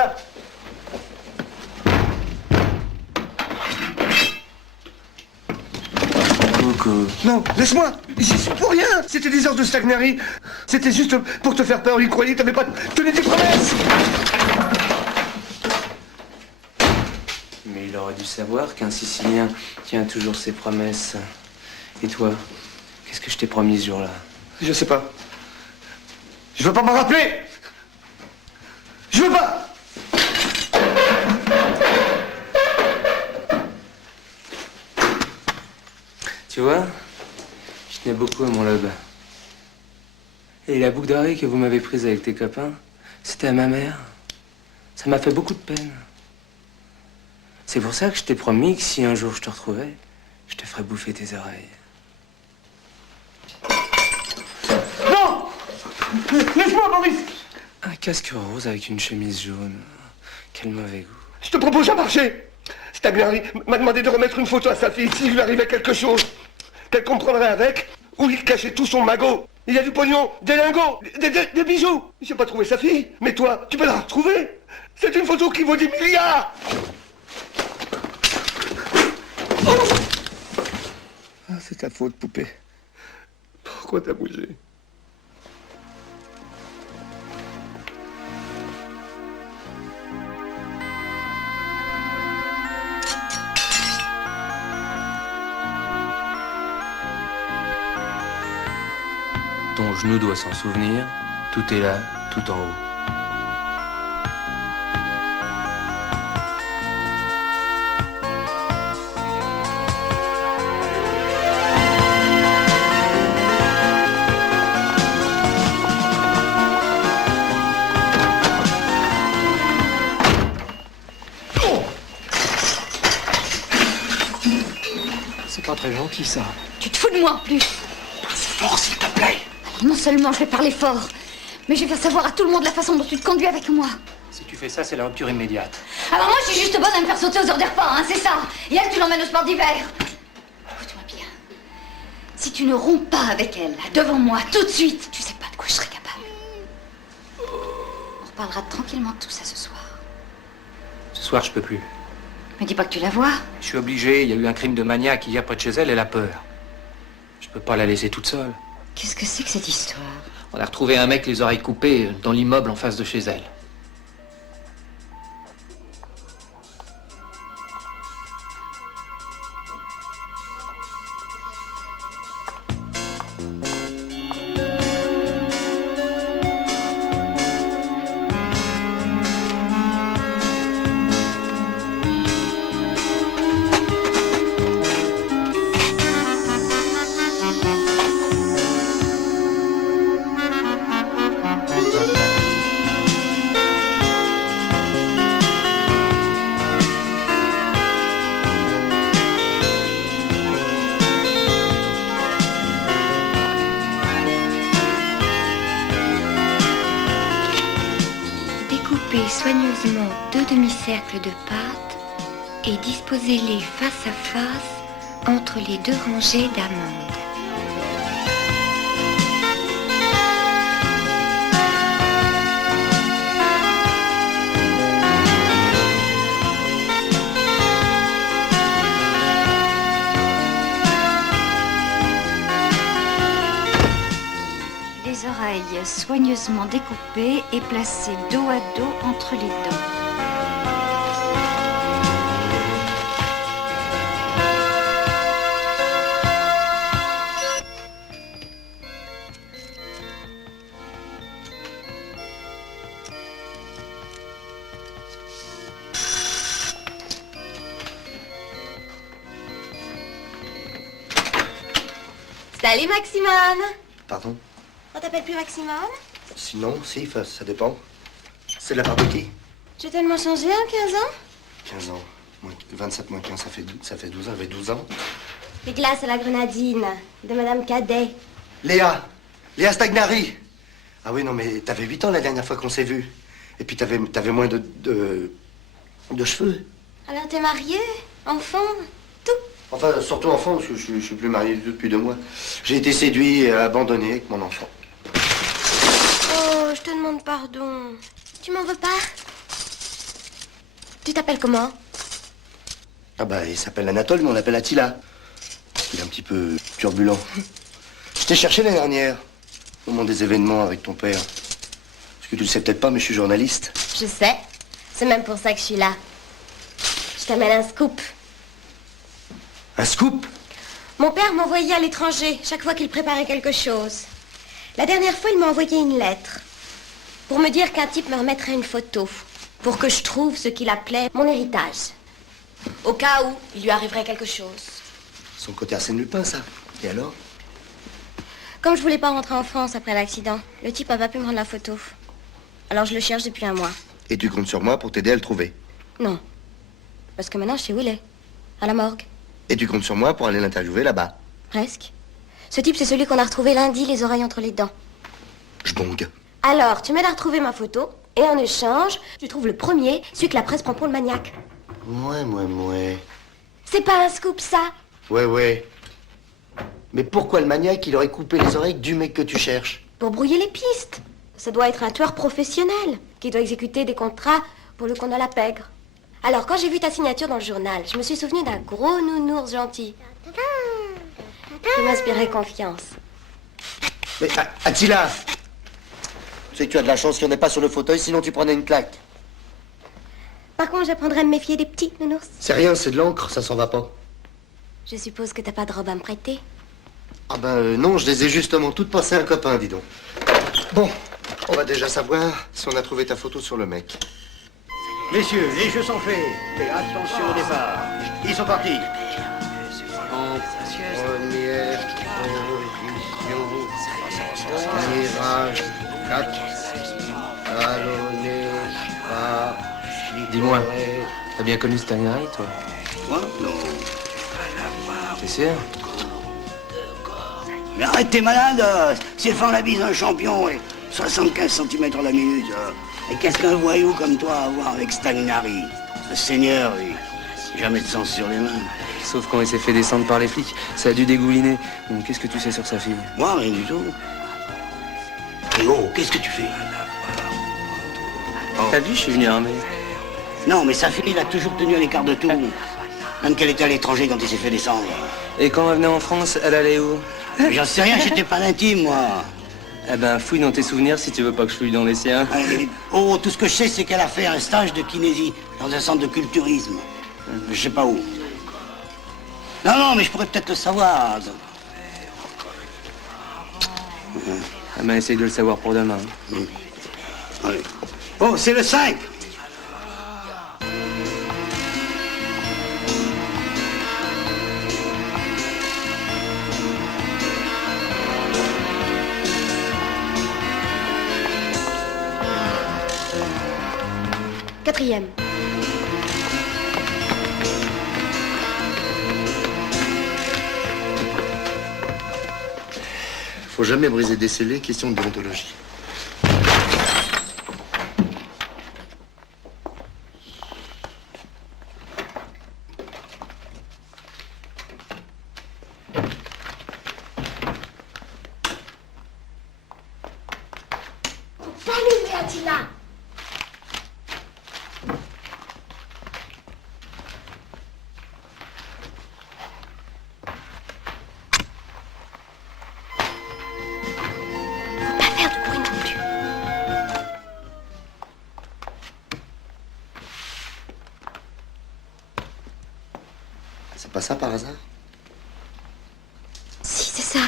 là. Coucou. Non, laisse-moi. C'est pour rien. C'était des ordres de Stagnari. C'était juste pour te faire peur. Il croyait que t'avais pas tenu tes promesses. Mais il aurait dû savoir qu'un Sicilien tient toujours ses promesses. Et toi, qu'est-ce que je t'ai promis ce jour-là? Je sais pas. Je veux pas m'en rappeler. Je veux pas. Tu vois, je tenais beaucoup à mon lobe. Et la boucle d'oreille que vous m'avez prise avec tes copains, c'était à ma mère. Ça m'a fait beaucoup de peine. C'est pour ça que je t'ai promis que si un jour je te retrouvais, je te ferais bouffer tes oreilles. Non! Laisse-moi, Maurice! Un casque rose avec une chemise jaune. Quel mauvais goût. Je te propose un marché. Stagnari m'a demandé de remettre une photo à sa fille s'il lui arrivait quelque chose. Qu'elle comprendrait avec, où il cachait tout son magot. Il y a du pognon, des lingots, des bijoux. J'ai pas trouvé sa fille, mais toi, tu peux la retrouver. C'est une photo qui vaut des milliards. Oh, ah, c'est ta faute, poupée. Pourquoi t'as bougé? Ton genou doit s'en souvenir. Tout est là, tout en haut. C'est pas très gentil, ça. Tu te fous de moi en plus. Fort, s'il te plaît. Non seulement je vais parler fort, mais je vais faire savoir à tout le monde la façon dont tu te conduis avec moi. Si tu fais ça, c'est la rupture immédiate. Alors moi, je suis juste bonne à me faire sauter aux heures des repas, hein, c'est ça. Et elle, tu l'emmènes au sport d'hiver. Écoute-moi bien. Si tu ne romps pas avec elle, là, devant moi, tout de suite, tu sais pas de quoi je serais capable. On reparlera tranquillement de tout ça ce soir. Ce soir, je peux plus. Me dis pas que tu la vois. Je suis obligé, il y a eu un crime de maniaque hier près de chez elle, elle a peur. Je peux pas la laisser toute seule. Qu'est-ce que c'est que cette histoire? On a retrouvé un mec les oreilles coupées dans l'immeuble en face de chez elle. Soigneusement 2 demi-cercles de pâte et disposez-les face à face entre les 2 rangées d'amandes. Les oreilles soigneusement découpées et placées dos à dos entre les dents. Salut Maximone. Pardon? On t'appelle plus Maximone? Sinon, si, ça dépend. C'est de la part de qui? J'ai tellement changé en 15 ans. 15 ans. 27 moins 15, ça fait 12 ans. J'avais 12 ans. Les glaces à la grenadine de Madame Cadet. Léa Léa Stagnari. Ah oui, non, mais t'avais 8 ans la dernière fois qu'on s'est vus. Et puis t'avais moins de cheveux. Alors t'es mariée? Enfant? Tout? Enfin, surtout enfant, parce que je suis plus marié du tout depuis 2 mois. J'ai été séduit et abandonné avec mon enfant. Oh, je te demande pardon. Tu m'en veux pas? Tu t'appelles comment? Ah bah, il s'appelle Anatole, mais on l'appelle Attila. Il est un petit peu turbulent. Je t'ai cherché l'année dernière, au moment des événements avec ton père. Parce que tu le sais peut-être pas, mais je suis journaliste. Je sais. C'est même pour ça que je suis là. Je t'amène un scoop. Un scoop? Mon père m'envoyait à l'étranger chaque fois qu'il préparait quelque chose. La dernière fois, il m'a envoyé une lettre pour me dire qu'un type me remettrait une photo pour que je trouve ce qu'il appelait mon héritage. Au cas où il lui arriverait quelque chose. Son côté Arsène Lupin, ça. Et alors? Comme je voulais pas rentrer en France après l'accident, le type a pas pu me rendre la photo. Alors je le cherche depuis un mois. Et tu comptes sur moi pour t'aider à le trouver? Non. Parce que maintenant, je sais où il est. À la morgue. Et tu comptes sur moi pour aller l'interviewer là-bas? Presque. Ce type, c'est celui qu'on a retrouvé lundi, les oreilles entre les dents. Je bongue. Alors, tu m'aides à retrouver ma photo, et en échange, tu trouves le premier, celui que la presse prend pour le maniaque. Ouais. C'est pas un scoop, ça? Ouais. Mais pourquoi le maniaque, il aurait coupé les oreilles du mec que tu cherches? Pour brouiller les pistes. Ça doit être un tueur professionnel, qui doit exécuter des contrats pour le compte de la pègre. Alors, quand j'ai vu ta signature dans le journal, je me suis souvenu d'un gros nounours gentil. Qui m'inspirait confiance. Mais Attila! Tu sais que tu as de la chance qu'il n'y en ait pas sur le fauteuil, sinon tu prenais une claque. Par contre, j'apprendrai à me méfier des petits nounours. C'est rien, c'est de l'encre, ça s'en va pas. Je suppose que t'as pas de robe à me prêter. Ah ben non, je les ai justement toutes passées à un copain, dis donc. Bon, on va déjà savoir si on a trouvé ta photo sur le mec. Messieurs, les jeux sont faits. Et attention au départ. Ils sont partis. Première position, virage 4, talonné par... Dis-moi, t'as bien connu Stalingrad, toi? Moi? Non. T'es sûr? Mais arrête, t'es malade. C'est faire la bise à un champion et 75 cm la minute. Et qu'est-ce qu'un voyou comme toi a à voir avec Stalinari? Le seigneur, lui. Jamais de sang sur les mains. Sauf quand il s'est fait descendre par les flics, ça a dû dégouliner. Donc, qu'est-ce que tu sais sur sa fille? Moi, rien du tout. Et oh, qu'est-ce que tu fais? T'as vu, je suis venu armé. Non, mais sa fille, il a toujours tenu à l'écart de tout. Même qu'elle était à l'étranger quand il s'est fait descendre. Et quand elle venait en France, elle allait où? J'en sais rien, j'étais pas intime, moi. Eh ben, fouille dans tes souvenirs si tu veux pas que je fouille dans les siens. Oh, tout ce que je sais, c'est qu'elle a fait un stage de kinésie dans un centre de culturisme. Je sais pas où. Non, mais je pourrais peut-être le savoir. Ah ben, essaye de le savoir pour demain. Allez. Oh, c'est le 5. Quatrième. Faut jamais briser des scellés, question de déontologie. Salut, Attila. C'est pas ça par hasard? Si, c'est ça.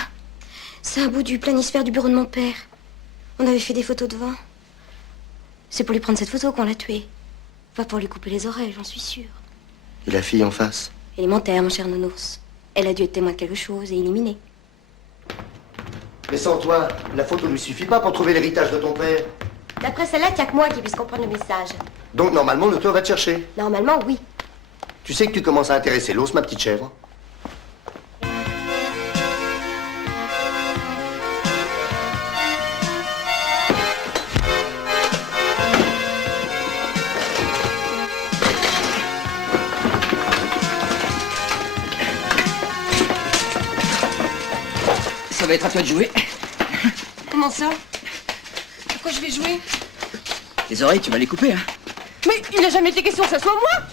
C'est un bout du planisphère du bureau de mon père. On avait fait des photos devant. C'est pour lui prendre cette photo qu'on l'a tué. Pas pour lui couper les oreilles, j'en suis sûre. Et la fille en face? Élémentaire, mon cher nounours. Elle a dû être témoin de quelque chose et éliminée. Mais sans toi, la photo ne lui suffit pas pour trouver l'héritage de ton père. D'après celle-là, il n'y a que moi qui puisse comprendre le message. Donc normalement, le tour va te chercher. Normalement, oui. Tu sais que tu commences à intéresser l'os, ma petite chèvre. Ça va être à toi de jouer. Comment ça? Pourquoi je vais jouer? Les oreilles, tu vas les couper, hein? Mais il n'a jamais été question que ça soit moi.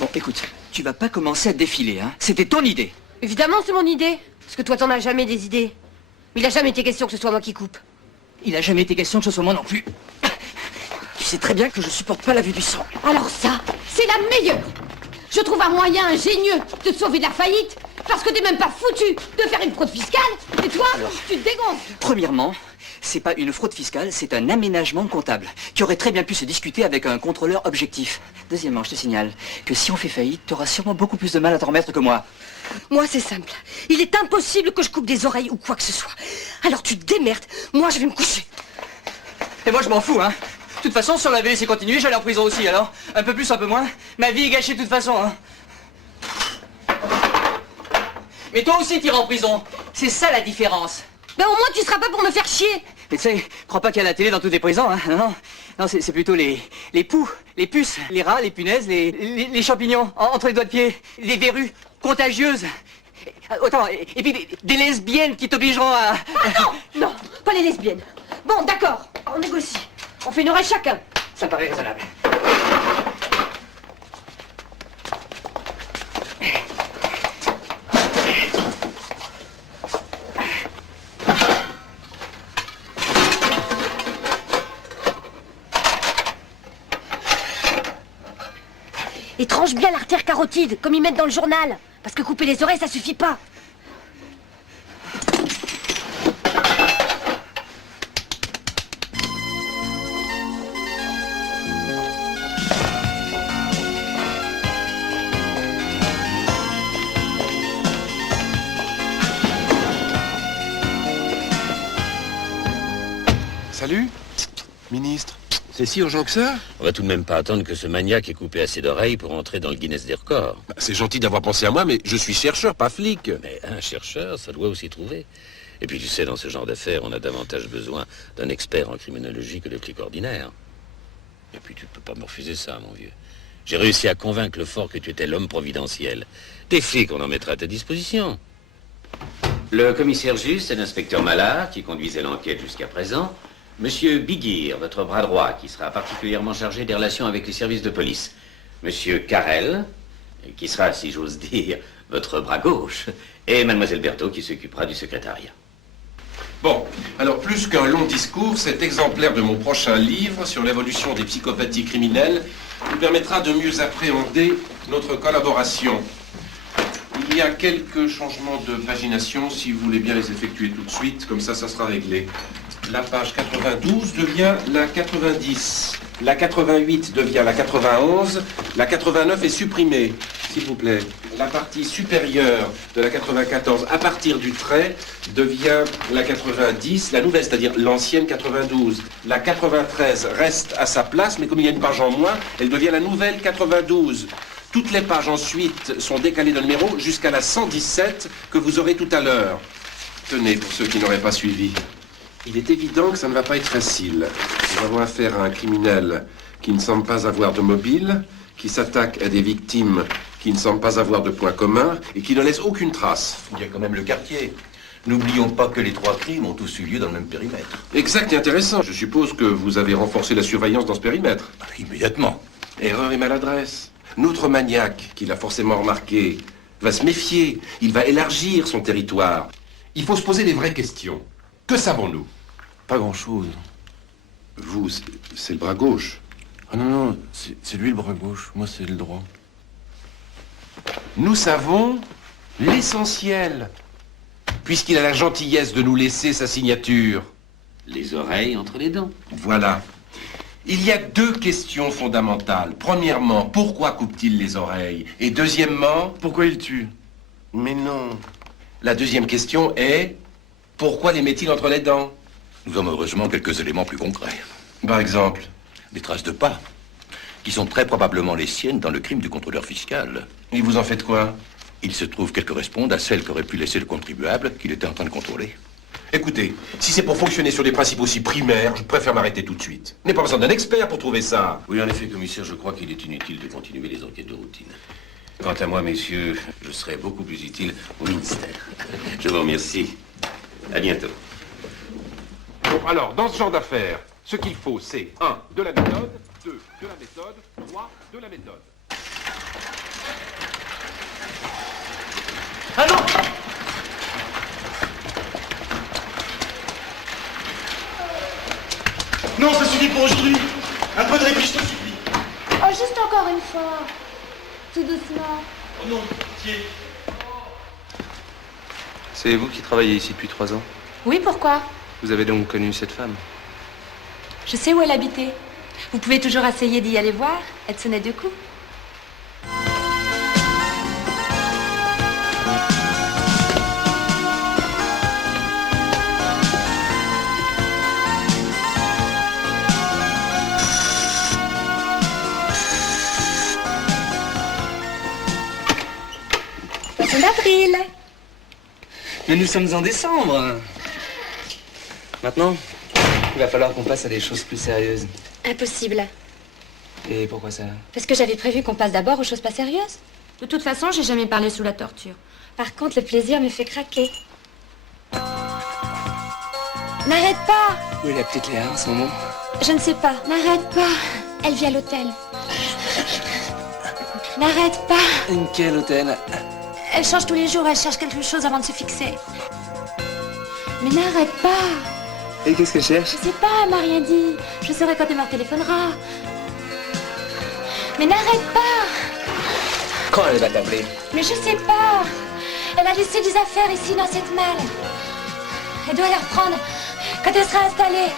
Bon, écoute, tu vas pas commencer à défiler, hein. C'était ton idée. Évidemment, c'est mon idée. Parce que toi, t'en as jamais des idées. Il n'a jamais été question que ce soit moi qui coupe. Il a jamais été question que ce soit moi non plus. Tu sais très bien que je supporte pas la vue du sang. Alors ça, c'est la meilleure. Je trouve un moyen ingénieux de te sauver de la faillite. Parce que t'es même pas foutu de faire une fraude fiscale. Et toi, tu te dégonfles. Premièrement, c'est pas une fraude fiscale, c'est un aménagement comptable qui aurait très bien pu se discuter avec un contrôleur objectif. Deuxièmement, je te signale que si on fait faillite, t'auras sûrement beaucoup plus de mal à t'en remettre que moi. Moi, c'est simple. Il est impossible que je coupe des oreilles ou quoi que ce soit. Alors tu te démerdes. Moi, je vais me coucher. Et moi, je m'en fous, hein. De toute façon, si on avait laissé continuer, j'allais en prison aussi, alors. Un peu plus, un peu moins. Ma vie est gâchée de toute façon, hein. Mais toi aussi, t'iras en prison. C'est ça la différence. Ben au moins, tu seras pas pour me faire chier. Mais tu sais, crois pas qu'il y a la télé dans toutes les prisons, hein. Non, non, c'est plutôt les poux, les puces, les rats, les punaises, les champignons entre les doigts de pied, les verrues contagieuses. Attends, et puis des lesbiennes qui t'obligeront à... Ah non, non, pas les lesbiennes. Bon, d'accord, on négocie. On fait une oreille chacun. Ça me paraît raisonnable. Et tranche bien l'artère carotide, comme ils mettent dans le journal. Parce que couper les oreilles, ça suffit pas. Salut, ministre. C'est si urgent que ça? On va tout de même pas attendre que ce maniaque ait coupé assez d'oreilles pour entrer dans le Guinness des records. C'est gentil d'avoir pensé à moi, mais je suis chercheur, pas flic. Mais un chercheur, ça doit aussi trouver. Et puis tu sais, dans ce genre d'affaires, on a davantage besoin d'un expert en criminologie que de flic ordinaire. Et puis tu ne peux pas me refuser ça, mon vieux. J'ai réussi à convaincre le fort que tu étais l'homme providentiel. Des flics, on en mettra à ta disposition. Le commissaire Juste et l'inspecteur Mallard, qui conduisaient l'enquête jusqu'à présent, Monsieur Biguir, votre bras droit, qui sera particulièrement chargé des relations avec les services de police. Monsieur Carrel, qui sera, si j'ose dire, votre bras gauche. Et Mademoiselle Berthaud, qui s'occupera du secrétariat. Bon, alors plus qu'un long discours, cet exemplaire de mon prochain livre sur l'évolution des psychopathies criminelles nous permettra de mieux appréhender notre collaboration. Il y a quelques changements de pagination, si vous voulez bien les effectuer tout de suite, comme ça sera réglé. La page 92 devient la 90. La 88 devient la 91. La 89 est supprimée, s'il vous plaît. La partie supérieure de la 94, à partir du trait, devient la 90, la nouvelle, c'est-à-dire l'ancienne 92. La 93 reste à sa place, mais comme il y a une page en moins, elle devient la nouvelle 92. Toutes les pages ensuite sont décalées de numéro jusqu'à la 117 que vous aurez tout à l'heure. Tenez, pour ceux qui n'auraient pas suivi. Il est évident que ça ne va pas être facile. Nous avons affaire à un criminel qui ne semble pas avoir de mobile, qui s'attaque à des victimes qui ne semblent pas avoir de points communs et qui ne laisse aucune trace. Il y a quand même le quartier. N'oublions pas que les trois crimes ont tous eu lieu dans le même périmètre. Exact et intéressant. Je suppose que vous avez renforcé la surveillance dans ce périmètre. Immédiatement. Erreur et maladresse. Notre maniaque, qui l'a forcément remarqué, va se méfier. Il va élargir son territoire. Il faut se poser les vraies questions. Que savons-nous? Pas grand-chose. Vous, c'est le bras gauche. Ah non, non, c'est lui le bras gauche. Moi, c'est le droit. Nous savons l'essentiel, puisqu'il a la gentillesse de nous laisser sa signature. Les oreilles entre les dents. Voilà. Il y a deux questions fondamentales. Premièrement, pourquoi coupe-t-il les oreilles? Et deuxièmement... Pourquoi il tue? Mais non. La deuxième question est... Pourquoi les met-il entre les dents? Nous avons heureusement quelques éléments plus concrets. Par exemple? Des traces de pas, qui sont très probablement les siennes dans le crime du contrôleur fiscal. Et vous en faites quoi? Il se trouve qu'elles correspondent à celles qu'aurait pu laisser le contribuable qu'il était en train de contrôler. Écoutez, si c'est pour fonctionner sur des principes aussi primaires, je préfère m'arrêter tout de suite. Je n'ai pas besoin d'un expert pour trouver ça. Oui, en effet, commissaire, je crois qu'il est inutile de continuer les enquêtes de routine. Quant à moi, messieurs, je serai beaucoup plus utile au ministère. Je vous remercie. À bientôt. Bon, alors, dans ce genre d'affaires, ce qu'il faut, c'est 1. de la méthode, 2. De la méthode. 3. De la méthode. Ah non! Non, ça suffit pour aujourd'hui. Un peu de répit, je te supplie. Oh, juste encore une fois. Tout doucement. Oh non, tiens. C'est vous qui travaillez ici depuis 3 ans? Oui, pourquoi? Vous avez donc connu cette femme? Je sais où elle habitait. Vous pouvez toujours essayer d'y aller voir. Elle sonnait deux coups. C'est d'avril. Mais nous sommes en décembre. Maintenant, il va falloir qu'on passe à des choses plus sérieuses. Impossible. Et pourquoi ça? Parce que j'avais prévu qu'on passe d'abord aux choses pas sérieuses. De toute façon, j'ai jamais parlé sous la torture. Par contre, le plaisir me fait craquer. N'arrête pas! Où est la petite Léa en ce moment? Je ne sais pas. N'arrête pas. Elle vit à l'hôtel. N'arrête pas. Quel hôtel? Elle change tous les jours, elle cherche quelque chose avant de se fixer. Mais n'arrête pas. Et qu'est-ce qu'elle cherche? Je sais pas, elle m'a rien dit. Je saurai quand elle me téléphonera. Mais n'arrête pas. Quand elle va t'appeler? Mais je sais pas. Elle a laissé des affaires ici dans cette malle. Elle doit les reprendre quand elle sera installée.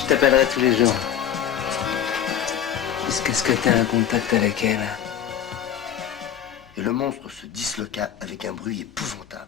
Je t'appellerai tous les jours. Jusqu'à ce que tu aies un contact avec elle. Et le monstre se disloqua avec un bruit épouvantable.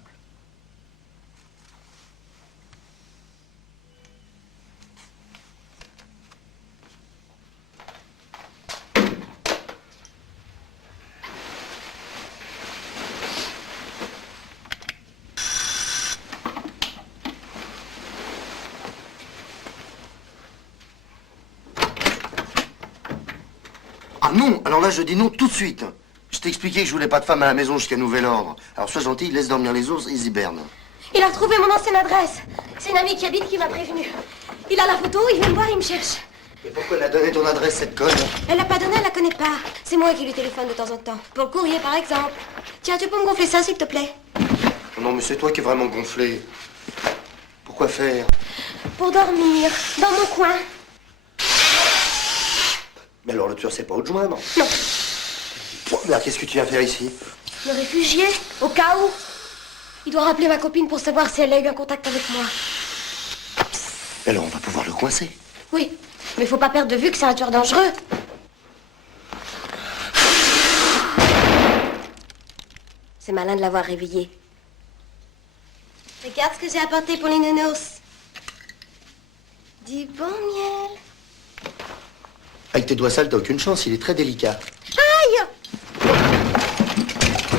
Ah non, alors là je dis non tout de suite. Je t'ai expliqué que je voulais pas de femme à la maison jusqu'à nouvel ordre. Alors sois gentil, laisse dormir les ours, ils hibernent. Il a retrouvé mon ancienne adresse. C'est une amie qui habite qui m'a prévenu. Il a la photo, il vient me voir, il me cherche. Mais pourquoi elle a donné ton adresse, cette conne? Elle l'a pas donnée, elle la connaît pas. C'est moi qui lui téléphone de temps en temps. Pour le courrier, par exemple. Tiens, tu peux me gonfler ça, s'il te plaît? Non, mais c'est toi qui es vraiment gonflé. Pourquoi faire? Pour dormir, dans mon coin. Mais alors le tueur sait pas où te joindre? Non. Mais alors qu'est-ce que tu viens faire ici? Me réfugier, au cas où. Il doit rappeler ma copine pour savoir si elle a eu un contact avec moi. Alors on va pouvoir le coincer. Oui, mais faut pas perdre de vue que c'est un tueur dangereux. C'est malin de l'avoir réveillé. Regarde ce que j'ai apporté pour les nounours. Du bon miel. Avec tes doigts sales, t'as aucune chance, il est très délicat. Aïe!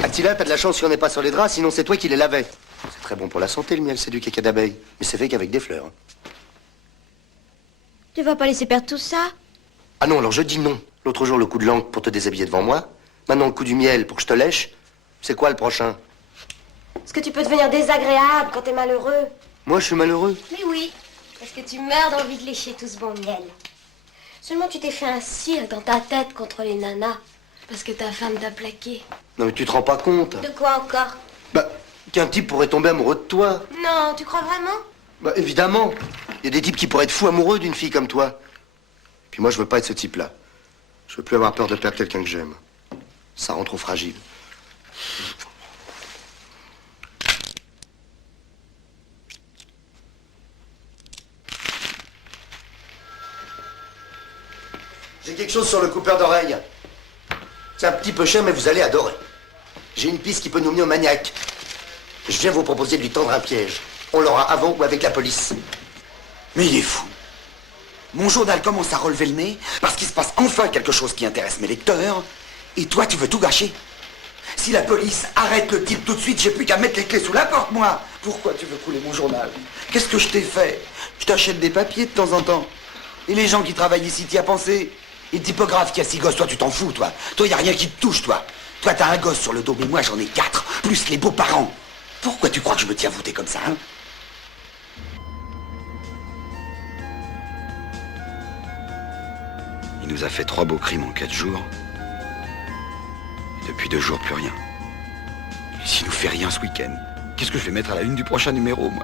Attila, t'as de la chance si on n'est pas sur les draps, sinon c'est toi qui les lavais. C'est très bon pour la santé, le miel, c'est du caca d'abeille. Mais c'est fait qu'avec des fleurs. Tu vas pas laisser perdre tout ça? Ah non, alors je dis non. L'autre jour, le coup de l'encre pour te déshabiller devant moi. Maintenant, le coup du miel pour que je te lèche. C'est quoi le prochain? Est-ce que tu peux devenir désagréable quand t'es malheureux? Moi, je suis malheureux. Mais oui, parce que tu meurs d'envie de lécher tout ce bon miel. Seulement tu t'es fait un cirque dans ta tête contre les nanas. Parce que ta femme t'a plaqué. Non, mais tu te rends pas compte. De quoi encore? Bah, qu'un type pourrait tomber amoureux de toi. Non, tu crois vraiment? Bah, évidemment. Il y a des types qui pourraient être fous amoureux d'une fille comme toi. Puis moi, je veux pas être ce type-là. Je veux plus avoir peur de perdre quelqu'un que j'aime. Ça rend trop fragile. J'ai quelque chose sur le coupeur d'oreille. C'est un petit peu cher, mais vous allez adorer. J'ai une piste qui peut nous mener au maniaque. Je viens vous proposer de lui tendre un piège. On l'aura avant ou avec la police. Mais il est fou. Mon journal commence à relever le nez parce qu'il se passe enfin quelque chose qui intéresse mes lecteurs. Et toi, tu veux tout gâcher? Si la police arrête le type tout de suite, j'ai plus qu'à mettre les clés sous la porte, moi. Pourquoi tu veux couler mon journal? Qu'est-ce que je t'ai fait? Je t'achète des papiers de temps en temps. Et les gens qui travaillent ici, t'y as pensé? Et le typographe qui a 6 gosses, toi, tu t'en fous, toi. Toi, y a rien qui te touche, toi. Toi, t'as un gosse sur le dos, mais moi, j'en ai 4, plus les beaux-parents. Pourquoi tu crois que je me tiens voûté comme ça, hein? Il nous a fait 3 beaux crimes en 4 jours. Et depuis 2 jours, plus rien. Et s'il nous fait rien ce week-end, qu'est-ce que je vais mettre à la une du prochain numéro, moi?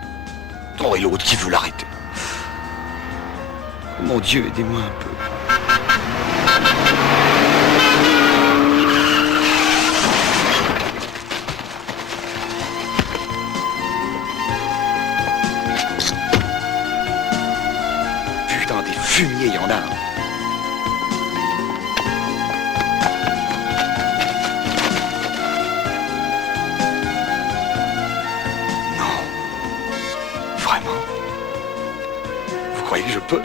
Oh, et l'autre qui veut l'arrêter. Oh, mon Dieu, aidez-moi un peu. Putain, des fumiers, il y en a. Vous croyez que je peux?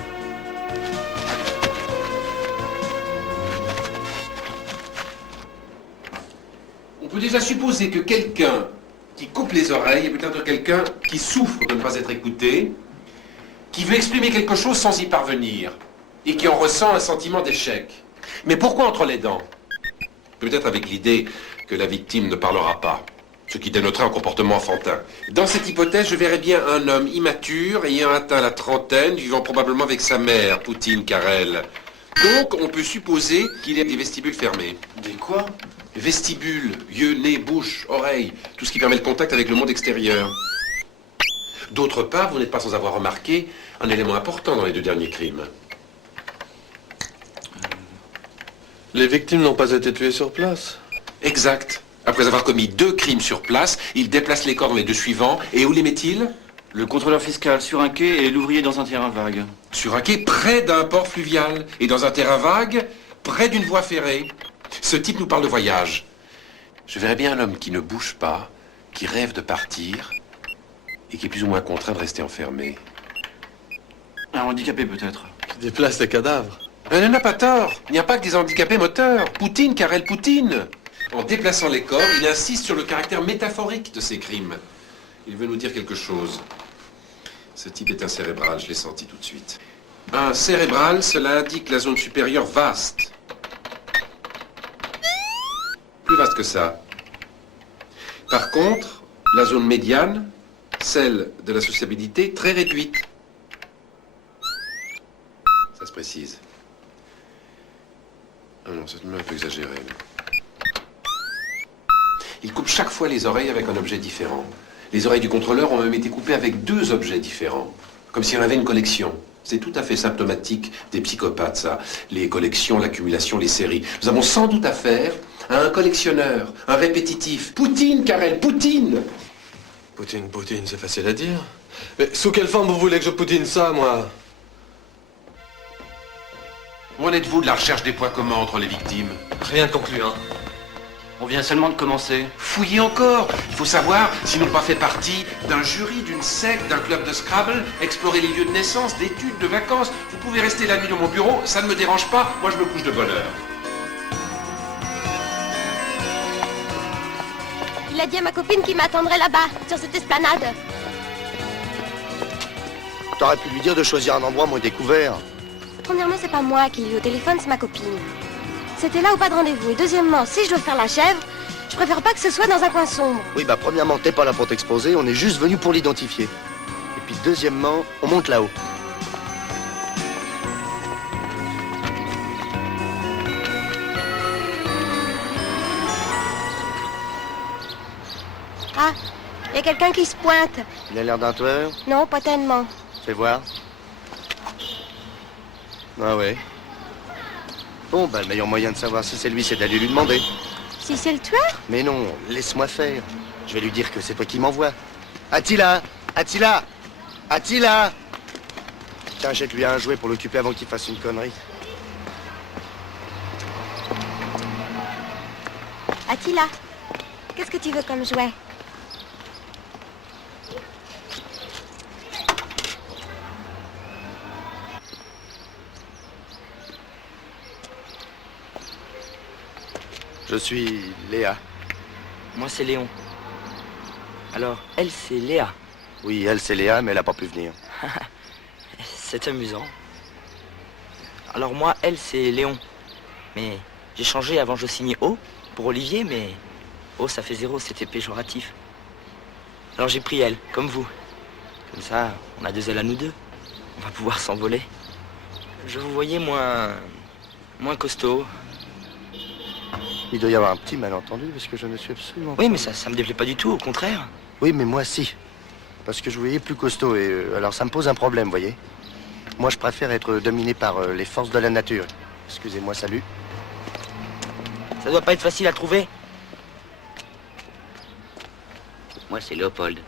On peut déjà supposer que quelqu'un qui coupe les oreilles est peut-être quelqu'un qui souffre de ne pas être écouté, qui veut exprimer quelque chose sans y parvenir, et qui en ressent un sentiment d'échec. Mais pourquoi entre les dents? Peut-être avec l'idée que la victime ne parlera pas, ce qui dénoterait un comportement enfantin. Dans cette hypothèse, je verrais bien un homme immature, ayant atteint la trentaine, vivant probablement avec sa mère, Poutine Karel. Donc, on peut supposer qu'il ait des vestibules fermés. Des quoi? Vestibules, yeux, nez, bouche, oreilles, tout ce qui permet le contact avec le monde extérieur. D'autre part, vous n'êtes pas sans avoir remarqué un élément important dans les 2 derniers crimes. Les victimes n'ont pas été tuées sur place. Exact. Après avoir commis 2 crimes sur place, il déplace les corps dans les 2 suivants. Et où les met-il? Le contrôleur fiscal sur un quai et l'ouvrier dans un terrain vague. Sur un quai près d'un port fluvial. Et dans un terrain vague, près d'une voie ferrée. Ce type nous parle de voyage. Je verrais bien un homme qui ne bouge pas, qui rêve de partir, et qui est plus ou moins contraint de rester enfermé. Un handicapé peut-être. Qui déplace les cadavres. Mais il n'a pas tort. Il n'y a pas que des handicapés moteurs. Poutine, Karel Poutine. En déplaçant les corps, il insiste sur le caractère métaphorique de ces crimes. Il veut nous dire quelque chose. Ce type est un cérébral, je l'ai senti tout de suite. Un cérébral, cela indique la zone supérieure vaste. Plus vaste que ça. Par contre, la zone médiane, celle de la sociabilité, très réduite. Ça se précise. Ah non, c'est même un peu exagéré. Il coupe chaque fois les oreilles avec un objet différent. Les oreilles du contrôleur ont même été coupées avec 2 objets différents. Comme si on avait une collection. C'est tout à fait symptomatique des psychopathes, ça. Les collections, l'accumulation, les séries. Nous avons sans doute affaire à un collectionneur, un répétitif. Poutine, Karel, Poutine! Poutine, c'est facile à dire. Mais sous quelle forme vous voulez que je poutine ça, moi? Où en êtes-vous de la recherche des points communs entre les victimes? Rien de concluant. On vient seulement de commencer. Fouillez encore. Il faut savoir s'ils n'ont pas fait partie d'un jury, d'une secte, d'un club de Scrabble, explorer les lieux de naissance, d'études, de vacances. Vous pouvez rester la nuit dans mon bureau, ça ne me dérange pas. Moi, je me couche de bonne heure. Il a dit à ma copine qu'il m'attendrait là-bas, sur cette esplanade. T'aurais pu lui dire de choisir un endroit moins découvert. Premièrement, c'est pas moi qui l'ai eu au téléphone, c'est ma copine. C'était là ou pas de rendez-vous. Et deuxièmement, si je dois faire la chèvre, je préfère pas que ce soit dans un coin sombre. Oui, bah premièrement, t'es pas là pour t'exposer, on est juste venu pour l'identifier. Et puis deuxièmement, on monte là-haut. Ah, il y a quelqu'un qui se pointe. Il a l'air d'un tueur. Non, pas tellement. Fais voir. Ah ouais. Bon, bah, le meilleur moyen de savoir si c'est lui, c'est d'aller lui demander. Si c'est le tueur? Mais non, laisse-moi faire. Je vais lui dire que c'est toi qui m'envoies. Attila! Attila! Attila! Tiens, jette-lui un jouet pour l'occuper avant qu'il fasse une connerie. Attila, qu'est-ce que tu veux comme jouet? Je suis Léa. Moi, c'est Léon. Alors, elle, c'est Léa. Oui, elle, c'est Léa, mais elle n'a pas pu venir. C'est amusant. Alors moi, elle, c'est Léon. Mais j'ai changé avant, je signais O pour Olivier, mais O, ça fait 0, c'était péjoratif. Alors j'ai pris elle, comme vous. Comme ça, on a 2 ailes à nous 2. On va pouvoir s'envoler. Je vous voyais, moi, Moins costaud. Il doit y avoir un petit malentendu parce que je ne suis absolument pas... Oui, mais ça me déplaît pas du tout, au contraire. Oui, mais moi, si. Parce que je vous voyais plus costaud et alors ça me pose un problème, vous voyez. Moi, je préfère être dominé par les forces de la nature. Excusez-moi, salut. Ça doit pas être facile à trouver. Moi, c'est Léopold.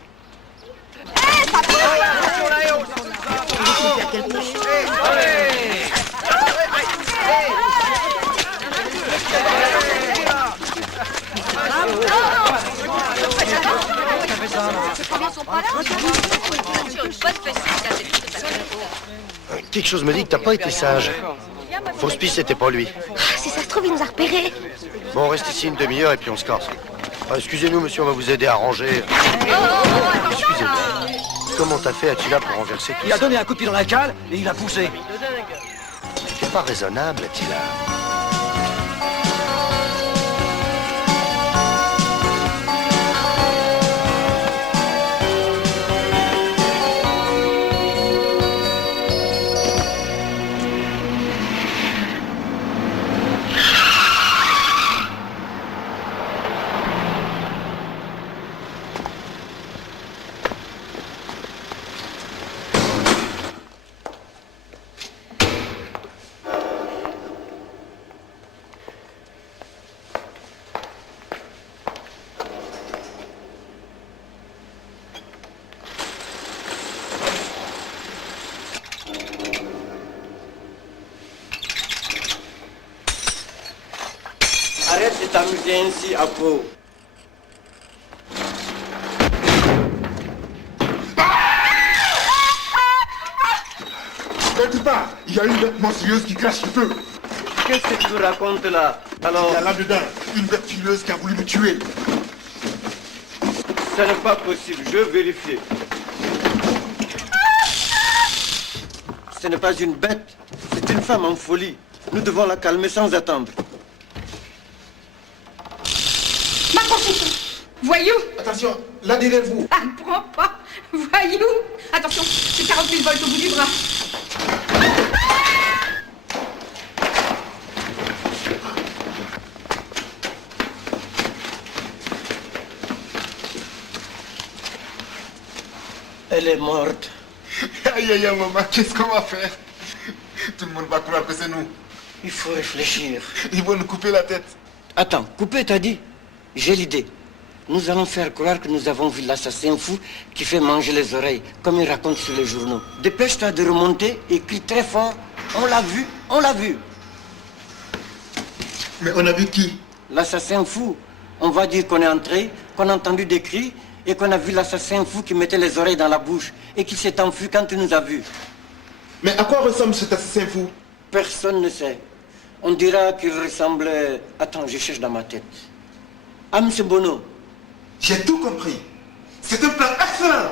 Quelque chose me dit que t'as pas été sage. Fausse-piste, c'était pas lui. Si ça se trouve, il nous a repérés. Bon, on reste ici une demi-heure et puis on se casse. Ah, excusez-nous, monsieur, on va vous aider à ranger. Excusez-moi. Comment t'as fait, Attila, pour renverser tout Il a ça? donné un coup de pied dans la cale et il a poussé. C'est pas raisonnable, Attila. Arrête de t'amuser ainsi à Pau. Quelque part, il y a une bête monstrueuse qui crache le feu. Qu'est-ce que tu racontes là? Alors... Il y a là-dedans une bête fileuse qui a voulu me tuer. Ce n'est pas possible, je vais vérifier. Ce n'est pas une bête, c'est une femme en folie. Nous devons la calmer sans attendre. Ma confession. Voyou. Attention, là derrière vous. Ah, ne prends pas. Voyou. Attention, c'est 40 000 volts au bout du bras. Elle est morte. Aïe, aïe, aïe, maman, qu'est-ce qu'on va faire? Tout le monde va croire que c'est nous. Il faut réfléchir. Ils vont nous couper la tête. Attends, couper, t'as dit? J'ai l'idée. Nous allons faire croire que nous avons vu l'assassin fou qui fait manger les oreilles, comme il raconte sur les journaux. Dépêche-toi de remonter et crie très fort. On l'a vu, on l'a vu. Mais on a vu qui? L'assassin fou. On va dire qu'on est entré, qu'on a entendu des cris et qu'on a vu l'assassin fou qui mettait les oreilles dans la bouche et qui s'est enfui quand il nous a vus. Mais à quoi ressemble cet assassin fou? Personne ne sait. On dira qu'il ressemblait... Attends, je cherche dans ma tête. Ah, M. Bono. J'ai tout compris. C'est un plan excellent.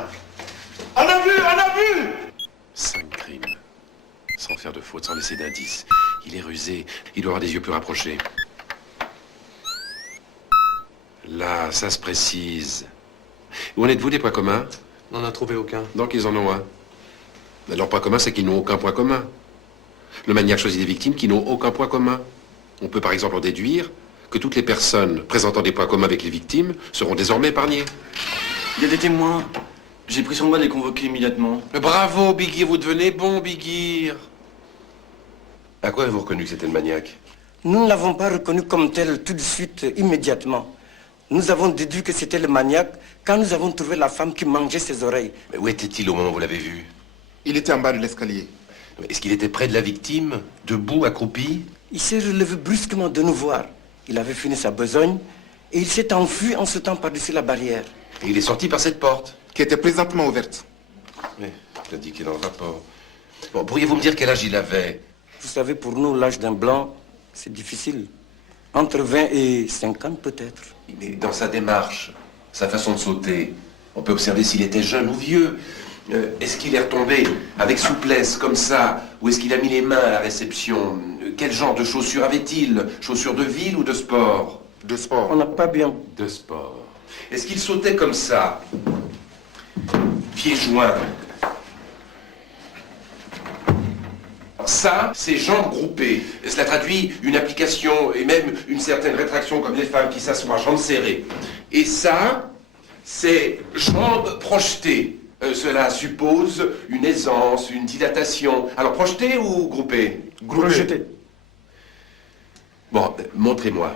On a vu, on a vu. 5 crimes. Sans faire de faute, sans laisser d'indices. Il est rusé. Il doit avoir des yeux plus rapprochés. Là, ça se précise. Où en êtes-vous des points communs? On n'en a trouvé aucun. Donc ils en ont un. Leur point commun, c'est qu'ils n'ont aucun point commun. Le maniaque choisit des victimes qui n'ont aucun point commun. On peut par exemple en déduire que toutes les personnes présentant des points communs avec les victimes seront désormais épargnées. Il y a des témoins. J'ai pris soin de les convoquer immédiatement. Bravo, Bigir, vous devenez bon, Bigir. À quoi avez-vous reconnu que c'était le maniaque? Nous ne l'avons pas reconnu comme tel tout de suite, immédiatement. Nous avons déduit que c'était le maniaque quand nous avons trouvé la femme qui mangeait ses oreilles. Mais où était-il au moment où vous l'avez vu? Il était en bas de l'escalier. Est-ce qu'il était près de la victime, debout, accroupi? Il s'est relevé brusquement de nous voir. Il avait fini sa besogne et il s'est enfui en sautant par-dessus la barrière. Et il est sorti par cette porte? Qui était présentement ouverte. Oui, il a dit qu'il est dans le rapport. Bon, pourriez-vous me dire quel âge il avait? Vous savez, pour nous, l'âge d'un blanc, c'est difficile. Entre 20 et 50 peut-être. Mais dans sa démarche, sa façon de sauter, on peut observer s'il était jeune ou vieux. Est-ce qu'il est retombé avec souplesse, comme ça? Ou est-ce qu'il a mis les mains à la réception? Quel genre de chaussures avait-il? Chaussures de ville ou de sport? De sport. On n'a pas bien... De sport. Est-ce qu'il sautait comme ça? Pieds joints. ça, c'est jambes groupées. Cela traduit une application et même une certaine rétraction comme les femmes qui s'assoient, jambes serrées. Et ça, c'est jambes projetées. Cela suppose une aisance, une dilatation. Alors projetées ou groupées? Projetées. Bon, montrez-moi.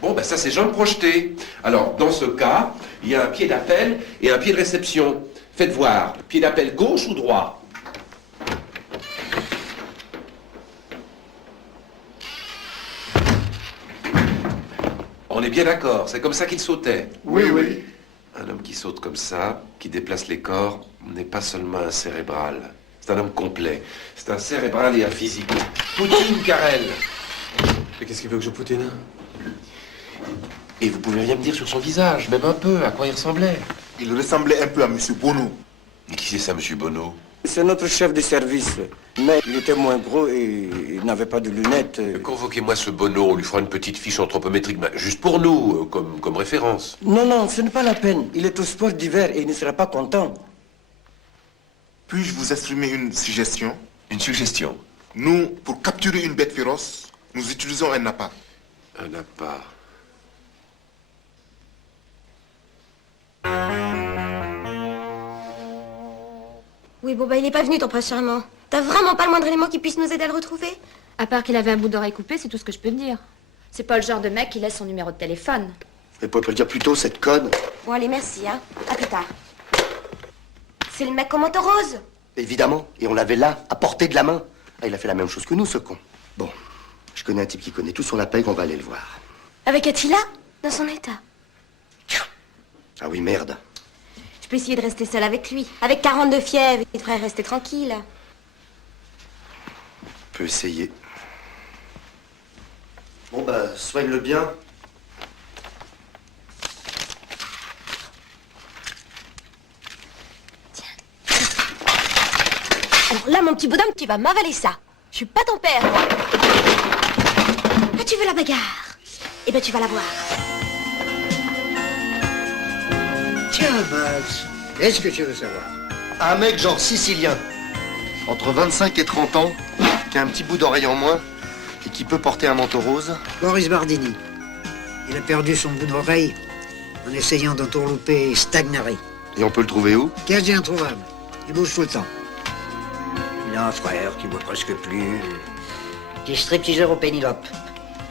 Bon, ben ça, c'est jambes projetées. Alors, dans ce cas, il y a un pied d'appel et un pied de réception. Faites voir, pied d'appel gauche ou droit? On est bien d'accord, c'est comme ça qu'il sautait. Oui, oui. Un homme qui saute comme ça, qui déplace les corps, n'est pas seulement un cérébral. C'est un homme complet. C'est un cérébral et un physique. Poutine, Karel. Mais qu'est-ce qu'il veut que je poutine? Et vous pouvez rien me dire sur son visage, même un peu, à quoi il ressemblait? Il ressemblait un peu à M. Bono. Et qui c'est ça, M. Bono? C'est notre chef de service. Mais il était moins gros et il n'avait pas de lunettes. Convoquez-moi ce Bono, on lui fera une petite fiche anthropométrique, juste pour nous, comme référence. Non, non, ce n'est pas la peine. Il est au sport d'hiver et il ne sera pas content. Puis-je vous exprimer une suggestion? Une suggestion? Nous, pour capturer une bête féroce, nous utilisons un appât. Un appât. Oui, bon, bah, il n'est pas venu, ton prince charmant. T'as vraiment pas le moindre élément qui puisse nous aider à le retrouver? À part qu'il avait un bout d'oreille coupé, c'est tout ce que je peux te dire. C'est pas le genre de mec qui laisse son numéro de téléphone. Elle pourrait pas le dire plus tôt, cette conne. Bon, allez, merci, hein. À plus tard. C'est le mec au manteau rose. Évidemment, et on l'avait là, à portée de la main. Ah, il a fait la même chose que nous, ce con. Bon, je connais un type qui connaît tout sur la paye, on va aller le voir. Avec Attila? Dans son état. Ah oui, merde. Je peux essayer de rester seule avec lui. Avec 42 fièvres, il devrait rester tranquille. On peut essayer. Bon, bah, soigne-le bien. Alors là, mon petit bonhomme, tu vas m'avaler ça. Je suis pas ton père, moi. Ah, tu veux la bagarre? Eh ben, tu vas la voir. Tiens, Max, qu'est-ce que tu veux savoir? Un mec genre sicilien, entre 25 et 30 ans, qui a un petit bout d'oreille en moins, et qui peut porter un manteau rose. Boris Bardini. Il a perdu son bout d'oreille en essayant d'entourlouper Stagnari. Et on peut le trouver où? Quasi introuvable. Il bouge tout le temps. Il a un frère qui voit presque plus. Qui est stripteaseur au Pénilope.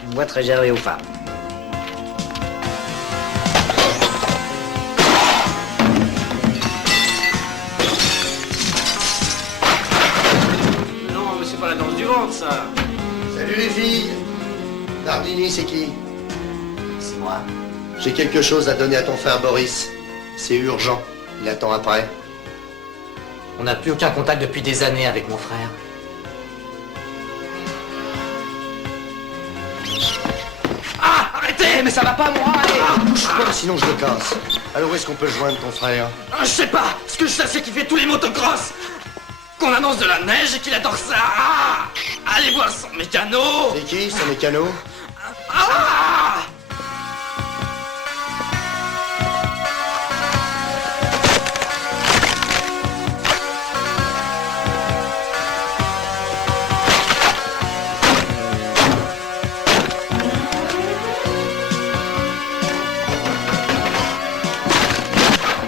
Une boîte réservée aux femmes. Non, mais c'est pas la danse du ventre, ça. Salut les filles. Bardini, c'est qui? C'est moi. J'ai quelque chose à donner à ton frère Boris. C'est urgent. Il attend après. On n'a plus aucun contact depuis des années avec mon frère. Ah, arrêtez, mais ça va pas, moi, allez. Bouge-toi, sinon je le casse. Alors où est-ce qu'on peut joindre ton frère? Je sais pas. Ce que je sais, c'est qu'il fait tous les motocross. Qu'on annonce de la neige et qu'il adore ça. Ah, allez voir son mécano. C'est qui, son mécano? Ah!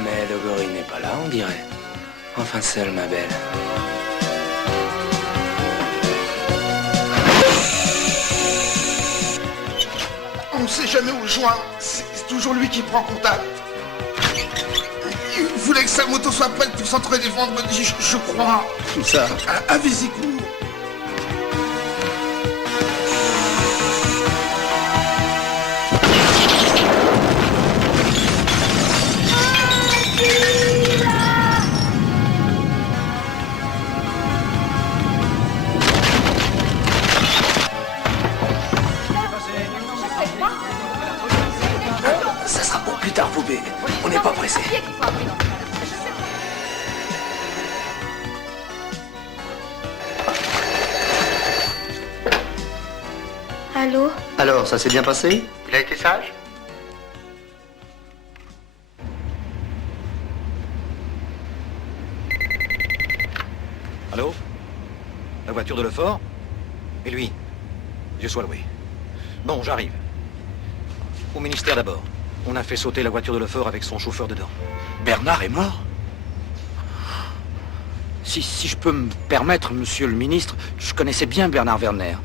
Mais le gorille n'est pas là, on dirait. Enfin seule, ma belle. On ne sait jamais où le joindre. C'est toujours lui qui prend contact. Il voulait que sa moto soit prête pour s'entraîner vendredi, je crois. Tout ça. À Vésicourt. Ça sera pour plus tard, poupée. On n'est pas pressé. Allô? Alors, ça s'est bien passé? Il a été sage? voiture de Lefort. Et lui, Dieu soit loué. Bon, j'arrive. Au ministère d'abord. On a fait sauter la voiture de Lefort avec son chauffeur dedans. Bernard est mort? Si je peux me permettre, monsieur le ministre, je connaissais bien Bernard Werner.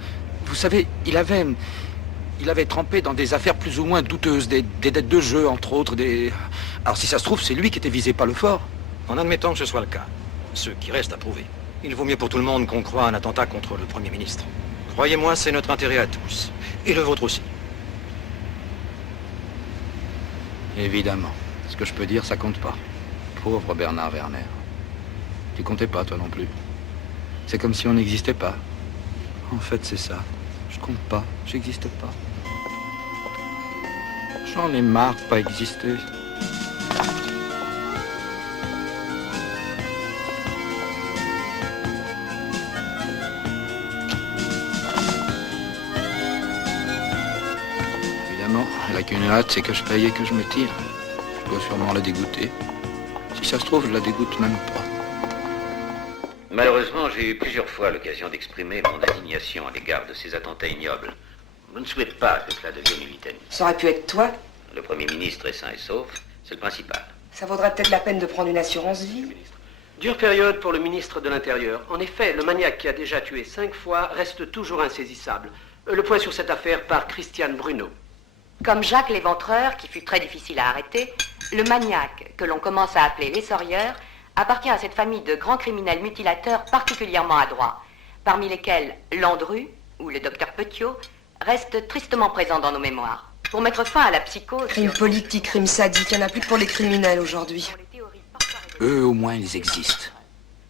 Vous savez, il avait trempé dans des affaires plus ou moins douteuses, des dettes de jeu, entre autres, des... Alors si ça se trouve, c'est lui qui était visé par Lefort. En admettant que ce soit le cas, ce qui reste à prouver, il vaut mieux pour tout le monde qu'on croie à un attentat contre le Premier ministre. Croyez-moi, c'est notre intérêt à tous. Et le vôtre aussi. Évidemment. Ce que je peux dire, ça compte pas. Pauvre Bernard Werner. Tu comptais pas, toi non plus. C'est comme si on n'existait pas. En fait, c'est ça. Je compte pas. J'existe pas. J'en ai marre de pas exister. Évidemment, elle a qu'une hâte, c'est que je paye et que je me tire. Je dois sûrement la dégoûter. Si ça se trouve, je la dégoûte même pas. Malheureusement, j'ai eu plusieurs fois l'occasion d'exprimer mon indignation à l'égard de ces attentats ignobles. Je ne souhaite pas que cela devienne une litanie. Ça aurait pu être toi. Le Premier ministre est sain et sauf, c'est le principal. Ça vaudrait peut-être la peine de prendre une assurance vie. Dure période pour le ministre de l'Intérieur. En effet, le maniaque qui a déjà tué 5 fois reste toujours insaisissable. Le point sur cette affaire par Christiane Bruno. Comme Jacques l'Éventreur, qui fut très difficile à arrêter, le maniaque, que l'on commence à appeler l'Essorieur, appartient à cette famille de grands criminels mutilateurs particulièrement adroits, parmi lesquels Landru, ou le docteur Petiot, reste tristement présent dans nos mémoires. Pour mettre fin à la psychose... Crime politique, crime sadique, il n'y en a plus que pour les criminels aujourd'hui. Eux, au moins, ils existent.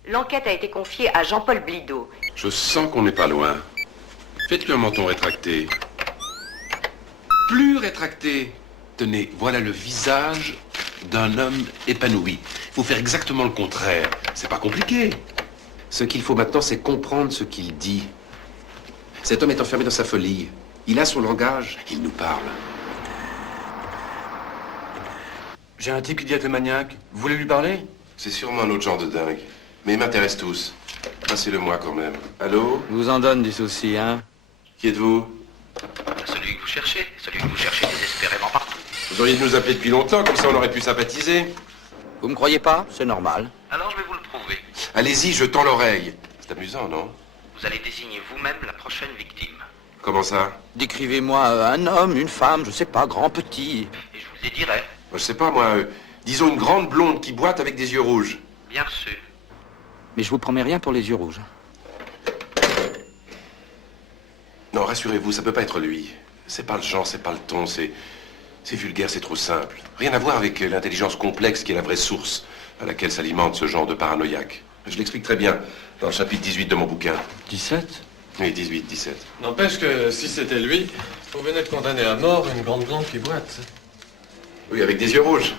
L'enquête a été confiée à Jean-Paul Blideau. Je sens qu'on n'est pas loin. Faites-lui un menton rétracté. Plus rétracté. Tenez, voilà le visage d'un homme épanoui. Il faut faire exactement le contraire. C'est pas compliqué. Ce qu'il faut maintenant, c'est comprendre ce qu'il dit. Cet homme est enfermé dans sa folie. Il a son langage, il nous parle. J'ai un type qui dit être le maniaque. Vous voulez lui parler? C'est sûrement un autre genre de dingue. Mais ils m'intéressent tous. Passez-le-moi quand même. Allô? Je vous en donne du souci, hein? Qui êtes-vous? Celui que vous cherchez désespérément partout. Vous auriez dû nous appeler depuis longtemps, comme ça on aurait pu sympathiser. Vous me croyez pas? C'est normal. Alors je vais vous le prouver. Allez-y, je tends l'oreille. C'est amusant, non? Vous allez désigner vous-même la prochaine victime. Comment ça? Décrivez-moi un homme, une femme, je sais pas, grand, petit. Et je vous les dirai. Je sais pas, moi, disons une grande blonde qui boite avec des yeux rouges. Bien sûr. Mais je vous promets rien pour les yeux rouges. Non, rassurez-vous, ça peut pas être lui. C'est pas le genre, c'est pas le ton, c'est vulgaire, c'est trop simple. Rien à voir avec l'intelligence complexe qui est la vraie source à laquelle s'alimente ce genre de paranoïaque. Je l'explique très bien dans le chapitre 18 de mon bouquin. 17? Oui, 18, 17. N'empêche que si c'était lui, on venait de condamner à mort une grande blonde qui boite. Oui, avec des yeux rouges.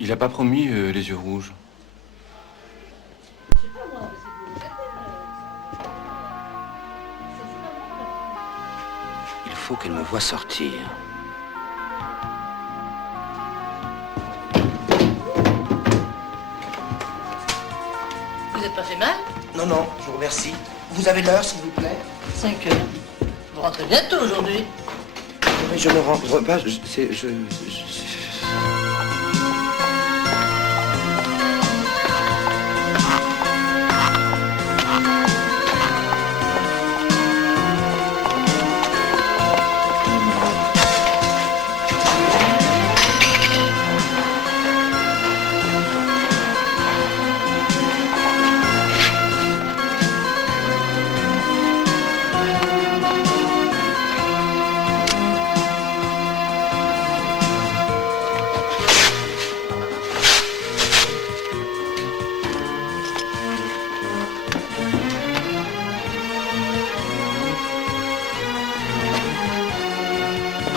Il a pas promis les yeux rouges. Il faut qu'elle me voie sortir. Vous êtes pas fait mal? Non, non, je vous remercie. Vous avez l'heure, s'il vous plaît? 5 heures. Vous rentrez bientôt aujourd'hui. Mais je ne rentre pas,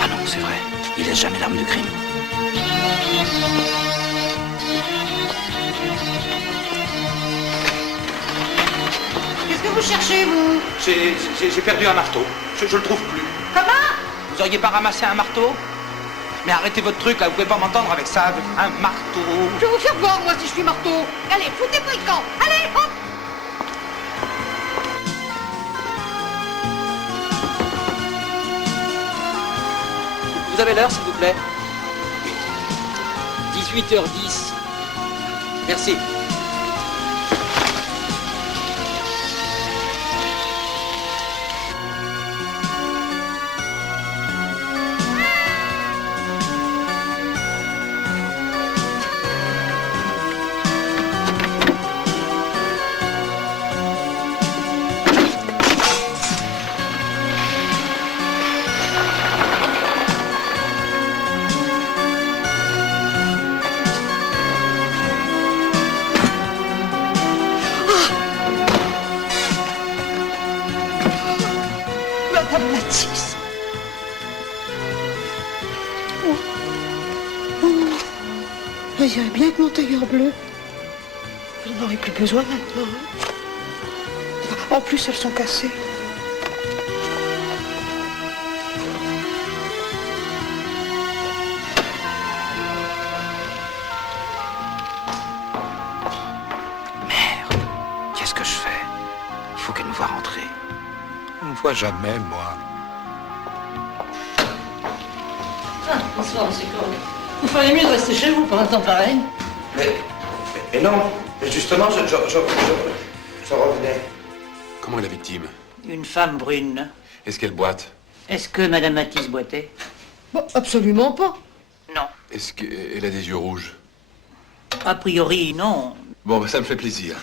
Ah non, c'est vrai. Il laisse jamais l'arme de crime. Qu'est-ce que vous cherchez, vous? J'ai perdu un marteau. Je le trouve plus. Comment? Vous auriez pas ramassé un marteau? Mais arrêtez votre truc, là. Vous pouvez pas m'entendre avec ça, avec un marteau. Je vais vous faire voir, moi, si je suis marteau. Allez, foutez-moi le camp. Allez, hop! Vous avez l'heure, s'il vous plaît? 18h10. Merci. Madame Matisse. Je dirais bien que mon tailleur bleu. Vous n'en aurez plus besoin maintenant. En plus, elles sont cassées. Merde, qu'est-ce que je fais? Il faut qu'elle nous voie rentrer. On ne me voit jamais, moi. Ah, bonsoir, monsieur Cornet. Vous feriez mieux de rester chez vous pour un temps pareil. Mais non, justement, je revenais. Comment est la victime? Une femme brune. Est-ce qu'elle boite? Est-ce que Madame Matisse boitait? Bon, absolument pas. Non. Est-ce qu'elle a des yeux rouges? A priori, non. Bon, bah, ça me fait plaisir.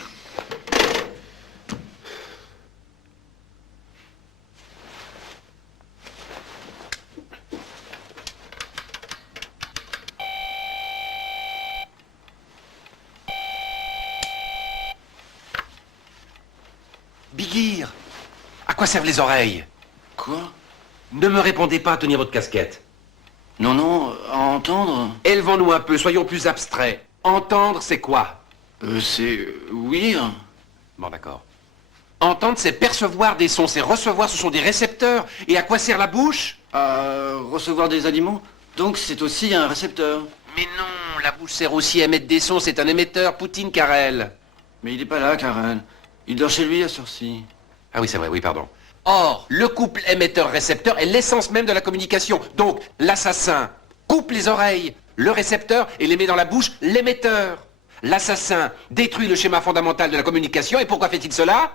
Bigir, à quoi servent les oreilles? Quoi? Ne me répondez pas à tenir votre casquette. Non, non, à entendre. Élevons-nous un peu, soyons plus abstraits. Entendre, c'est quoi? C'est ouïr. Bon, d'accord. Entendre, c'est percevoir des sons, c'est recevoir, ce sont des récepteurs. Et à quoi sert la bouche? À recevoir des aliments. Donc c'est aussi un récepteur. Mais non, la bouche sert aussi à émettre des sons, c'est un émetteur, Poutine Karel. Mais il n'est pas là, Karen. Il dort chez lui à Sorcy. Ah oui, c'est vrai, oui, pardon. Or, le couple émetteur-récepteur est l'essence même de la communication. Donc, l'assassin coupe les oreilles, le récepteur, et les met dans la bouche, l'émetteur. L'assassin détruit le schéma fondamental de la communication, et pourquoi fait-il cela?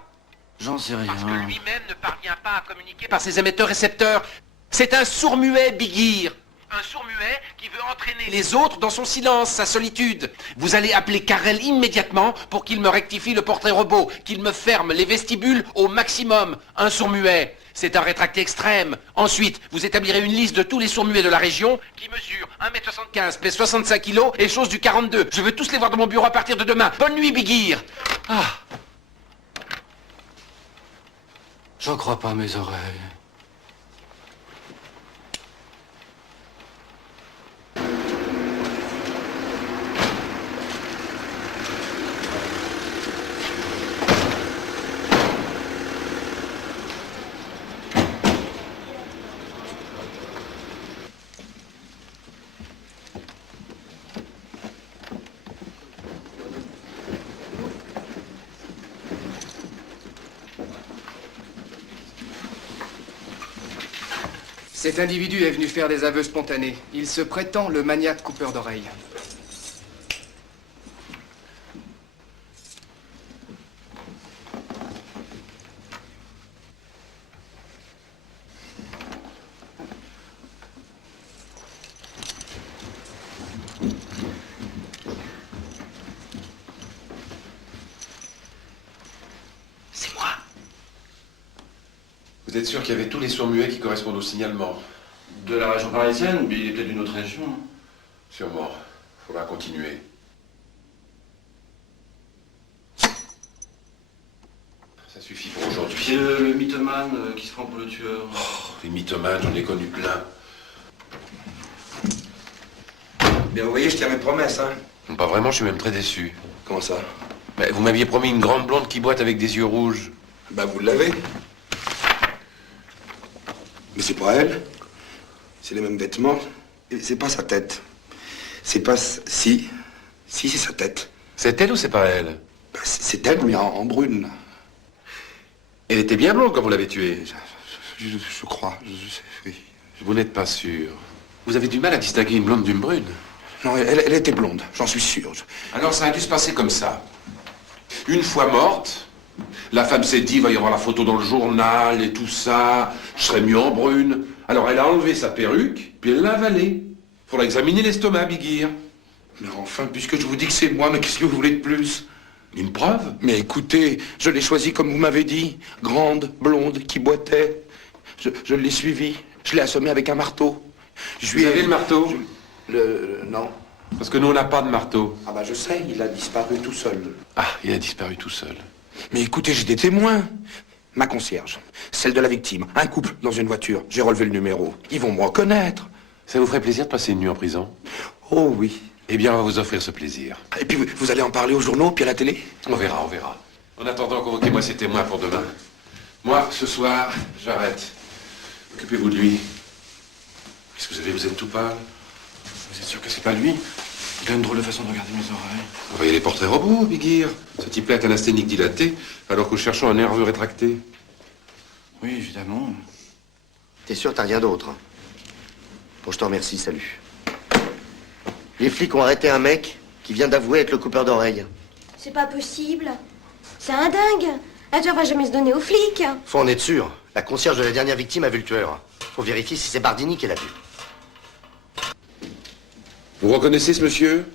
J'en sais rien. Parce que lui-même ne parvient pas à communiquer par ses émetteurs-récepteurs. C'est un sourd-muet, Bigir. Un sourd-muet qui veut entraîner les autres dans son silence, sa solitude. Vous allez appeler Karel immédiatement pour qu'il me rectifie le portrait robot, qu'il me ferme les vestibules au maximum. Un sourd-muet, c'est un rétracté extrême. Ensuite, vous établirez une liste de tous les sourds-muets de la région qui mesurent 1m75, pèsent 65 kilos et chose du 42. Je veux tous les voir dans mon bureau à partir de demain. Bonne nuit, Bigir. Ah. J'en crois pas à mes oreilles. Cet individu est venu faire des aveux spontanés. Il se prétend le maniaque coupeur d'oreilles. Vous êtes sûr qu'il y avait tous les sourds-muets qui correspondent au signalement? De la région parisienne, mais il est peut-être d'une autre région. Sûrement. Faudra continuer. Ça suffit pour aujourd'hui. C'est le mythomane qui se prend pour le tueur. Oh, les mythomanes, j'en ai connu plein. Bien, vous voyez, je tiens mes promesses, hein. Pas vraiment, je suis même très déçu. Comment ça? Ben, vous m'aviez promis une grande blonde qui boite avec des yeux rouges. Bah, vous l'avez. Mais c'est pas elle. C'est les mêmes vêtements. Et c'est pas sa tête. C'est pas... Si, c'est sa tête. C'est elle ou c'est pas elle? Bah, c'est elle, mais en brune. Elle était bien blonde quand vous l'avez tuée. Je crois, je sais, oui. Vous n'êtes pas sûr. Vous avez du mal à distinguer une blonde d'une brune? Non, elle était blonde, j'en suis sûr. Alors ça a dû se passer comme ça. Une fois morte, la femme s'est dit, il va y avoir la photo dans le journal et tout ça, je serais mieux en brune. Alors elle a enlevé sa perruque, puis elle l'a avalée. Faudra examiner l'estomac, Bigir. Mais enfin, puisque je vous dis que c'est moi, mais qu'est-ce que vous voulez de plus? Une preuve? Mais écoutez, je l'ai choisie comme vous m'avez dit. Grande, blonde, qui boitait. Je l'ai suivie. Je l'ai assommée avec un marteau. Vous avez le marteau? Non. Parce que nous, on n'a pas de marteau. Ah bah je sais, il a disparu tout seul. Ah, il a disparu tout seul. Mais écoutez, j'ai des témoins. Ma concierge, celle de la victime, un couple dans une voiture. J'ai relevé le numéro. Ils vont me reconnaître. Ça vous ferait plaisir de passer une nuit en prison? Oh oui. Eh bien, on va vous offrir ce plaisir. Et puis, vous allez en parler aux journaux, puis à la télé? On verra, on verra. En attendant, convoquez-moi ces témoins pour demain. Moi, ce soir, j'arrête. Occupez-vous de lui. Qu'est-ce que vous avez? Vous êtes tout pâle. Vous êtes sûr que c'est pas lui? Il a une drôle de façon de regarder mes oreilles. Vous voyez les portraits robots, Bigir. Ce type-là est un asthénique dilaté, alors que nous cherchons un nerveux rétracté. Oui, évidemment. T'es sûr, t'as rien d'autre, hein? Bon, je te remercie, salut. Les flics ont arrêté un mec qui vient d'avouer être le coupeur d'oreilles. C'est pas possible. C'est un dingue. La tueur va jamais se donner aux flics. Faut en être sûr. La concierge de la dernière victime a vu le tueur. Faut vérifier si c'est Bardini qui l'a vu. Vous reconnaissez ce monsieur?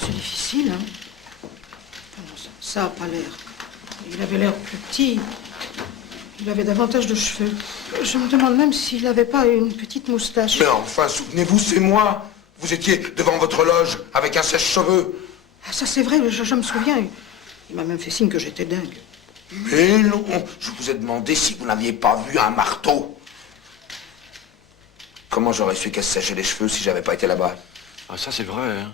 C'est difficile, hein. Non, ça a pas l'air. Il avait l'air plus petit. Il avait davantage de cheveux. Je me demande même s'il n'avait pas une petite moustache. Mais enfin, souvenez-vous, c'est moi. Vous étiez devant votre loge avec un sèche-cheveux. Ah, ça, c'est vrai, je me souviens. Il m'a même fait signe que j'étais dingue. Mais non, je vous ai demandé si vous n'aviez pas vu un marteau. Comment j'aurais su qu'elle se séchait les cheveux si j'avais pas été là-bas? Ah, ça c'est vrai, hein.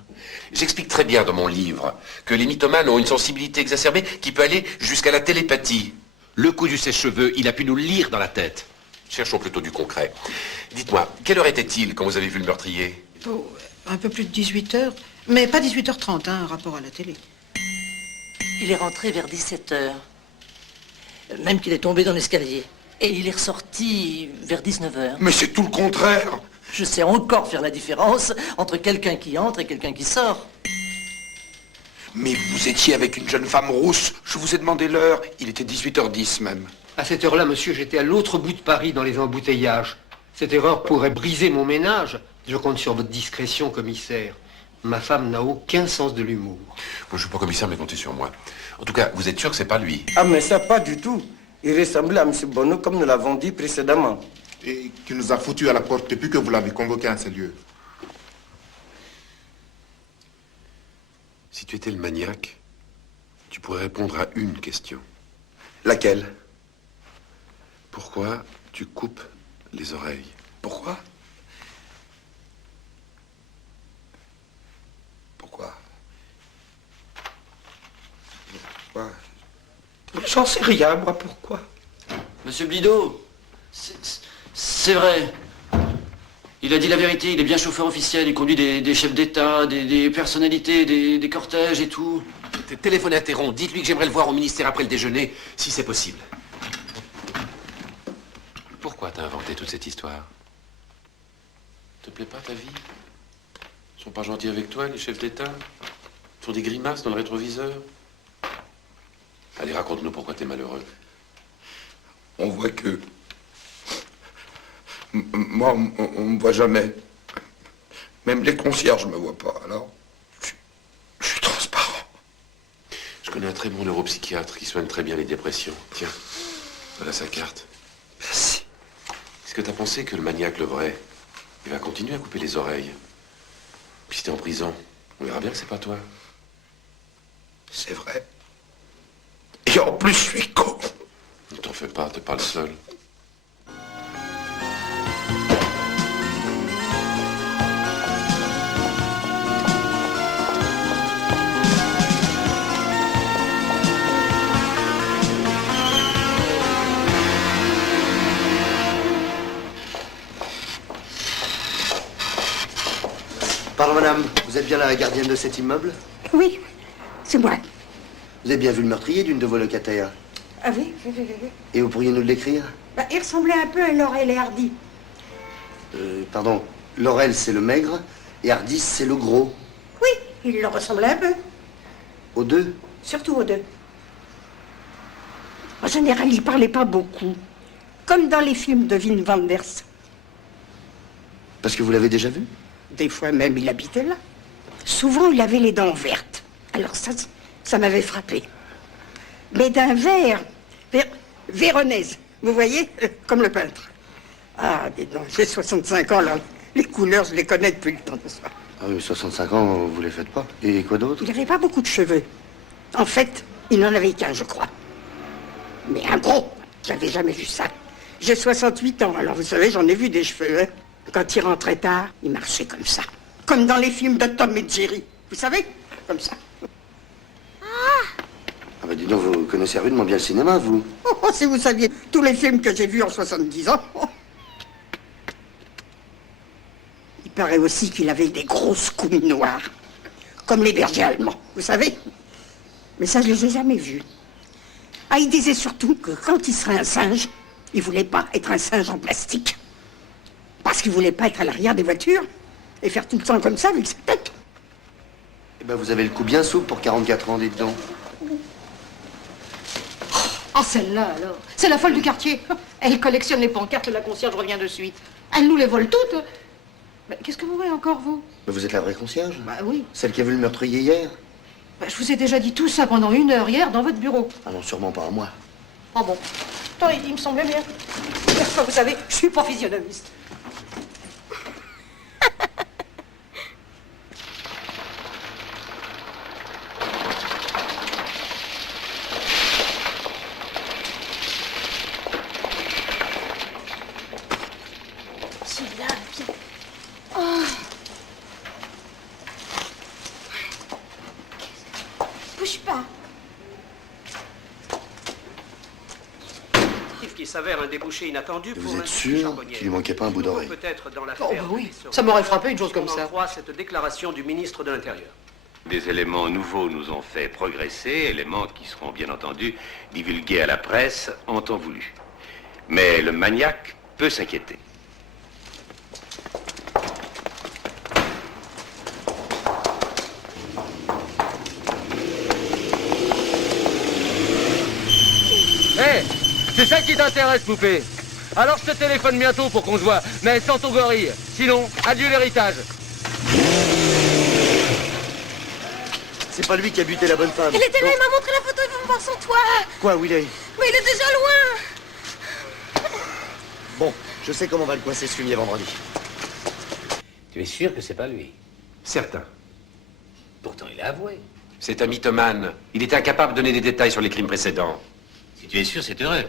J'explique très bien dans mon livre que les mythomanes ont une sensibilité exacerbée qui peut aller jusqu'à la télépathie. Le coup du sèche-cheveux, il a pu nous le lire dans la tête. Cherchons plutôt du concret. Dites-moi, quelle heure était-il quand vous avez vu le meurtrier? Oh, un peu plus de 18h. Mais pas 18h30, hein, rapport à la télé. Il est rentré vers 17h. Même qu'il est tombé dans l'escalier. Et il est ressorti vers 19h. Mais c'est tout le contraire. Je sais encore faire la différence entre quelqu'un qui entre et quelqu'un qui sort. Mais vous étiez avec une jeune femme rousse. Je vous ai demandé l'heure. Il était 18h10 même. À cette heure-là, monsieur, j'étais à l'autre bout de Paris dans les embouteillages. Cette erreur pourrait briser mon ménage. Je compte sur votre discrétion, commissaire. Ma femme n'a aucun sens de l'humour. Moi, je suis pas commissaire, mais comptez sur moi. En tout cas, vous êtes sûr que c'est pas lui? Ah, mais ça, pas du tout. Il ressemblait à M. Bonneau, comme nous l'avons dit précédemment. Et qui nous a foutu à la porte depuis que vous l'avez convoqué à ces lieux. Si tu étais le maniaque, tu pourrais répondre à une question. Laquelle? Pourquoi tu coupes les oreilles? Pourquoi? Pourquoi? Pourquoi? J'en sais rien, moi, pourquoi? Monsieur Bidault, c'est vrai. Il a dit la vérité, il est bien chauffeur officiel, il conduit des chefs d'État, des personnalités, des cortèges et tout. Téléphonez à Théron, dites-lui que j'aimerais le voir au ministère après le déjeuner, si c'est possible. Pourquoi t'as inventé toute cette histoire? Te plaît pas ta vie? Ils sont pas gentils avec toi, les chefs d'État? Ils font des grimaces dans le rétroviseur? Allez, raconte-nous pourquoi t'es malheureux. On voit que... Moi, on me voit jamais. Même les concierges me voient pas, alors... Je suis transparent. Je connais un très bon neuropsychiatre qui soigne très bien les dépressions. Tiens, voilà sa carte. Merci. Est-ce que t'as pensé que le maniaque, le vrai, il va continuer à couper les oreilles? Puis si t'es en prison, on verra bien que c'est pas toi. C'est vrai. Et en plus, je suis con. Ne t'en fais pas, t'es pas le seul. Pardon, madame, vous êtes bien la gardienne de cet immeuble? Oui, c'est moi. Vous avez bien vu le meurtrier d'une de vos locataires? Ah oui, oui. Et vous pourriez nous le décrire? Bah, il ressemblait un peu à Laurel et Hardy. Pardon, Laurel, c'est le maigre, et Hardis, c'est le gros. Oui, il leur ressemblait un peu. Aux deux? Surtout aux deux. En général, il parlait pas beaucoup. Comme dans les films de Wim Wenders. Parce que vous l'avez déjà vu? Des fois même, il habitait là. Souvent, il avait les dents vertes. Alors ça m'avait frappé. Mais d'un vert véronèse, vous voyez, comme le peintre. Ah, dis donc, j'ai 65 ans, là. Les couleurs, je les connais depuis le temps de ça. Ah oui, 65 ans, vous les faites pas. Et quoi d'autre? Il n'avait pas beaucoup de cheveux. En fait, il n'en avait qu'un, je crois. Mais un gros, j'avais jamais vu ça. J'ai 68 ans, alors vous savez, j'en ai vu des cheveux, hein. Quand il rentrait tard, il marchait comme ça. Comme dans les films de Tom et Jerry. Vous savez? Comme ça. Ah bah dis donc, vous connaissez rudement bien le cinéma, vous. Oh, si vous saviez tous les films que j'ai vus en 70 ans. Il paraît aussi qu'il avait des grosses couilles noires. Comme les bergers allemands, vous savez? Mais ça, je les ai jamais vus. Ah, il disait surtout que quand il serait un singe, il voulait pas être un singe en plastique. Parce qu'il voulait pas être à l'arrière des voitures et faire tout le temps comme ça avec sa tête. Eh ben, vous avez le coup bien souple pour 44 ans, dites donc. Oh, celle-là, alors. C'est la folle du quartier. Elle collectionne les pancartes, la concierge revient de suite. Elle nous les vole toutes. Mais qu'est-ce que vous voulez encore, vous? Mais vous êtes la vraie concierge? Bah oui. Celle qui a vu le meurtrier hier? Bah, je vous ai déjà dit tout ça pendant 1 heure hier dans votre bureau. Ah non, sûrement pas à moi. Oh bon. Attends, il me semblait bien. Enfin, vous savez, je suis pas physionomiste. Bouge pas. Qui s'avère un débouché inattendu pour Vous êtes sûr qu'il lui manquait pas un bout d'oreille? peut-être dans Oh, l'affaire. bah oui, ça m'aurait frappé une chose comme ça. Cette déclaration du ministre de l'Intérieur. Des éléments nouveaux nous ont fait progresser, éléments qui seront bien entendu divulgués à la presse en temps voulu. Mais le maniaque peut s'inquiéter. Hé, c'est ça qui t'intéresse, poupée? Alors je te téléphone bientôt pour qu'on se voit, mais sans ton gorille. Sinon, adieu l'héritage. C'est pas lui qui a buté la bonne femme. Il était là, il m'a montré la photo, il veut me voir sans toi. Quoi, où il est? Mais il est déjà loin. Bon, je sais comment on va le coincer ce fumier vendredi. Tu es sûr que c'est pas lui? Certain. Pourtant, il a avoué. C'est un mythomane. Il était incapable de donner des détails sur les crimes précédents. Si tu es sûr, c'est heureux.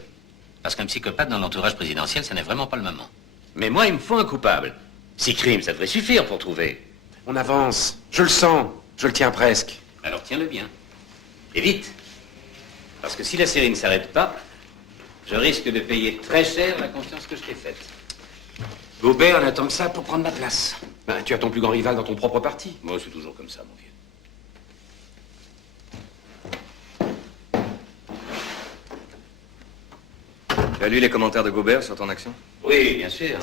Parce qu'un psychopathe dans l'entourage présidentiel, ça n'est vraiment pas le moment. Mais moi, il me faut un coupable. 6 crimes, ça devrait suffire pour trouver. On avance. Je le sens. Je le tiens presque. Alors tiens-le bien. Et vite. Parce que si la série ne s'arrête pas, je risque de payer très cher la confiance que je t'ai faite. Gobert n'attend que ça pour prendre ma place. Ben, tu as ton plus grand rival dans ton propre parti. Moi, c'est toujours comme ça, mon vieux. Tu as lu les commentaires de Gobert sur ton action? Oui, bien sûr.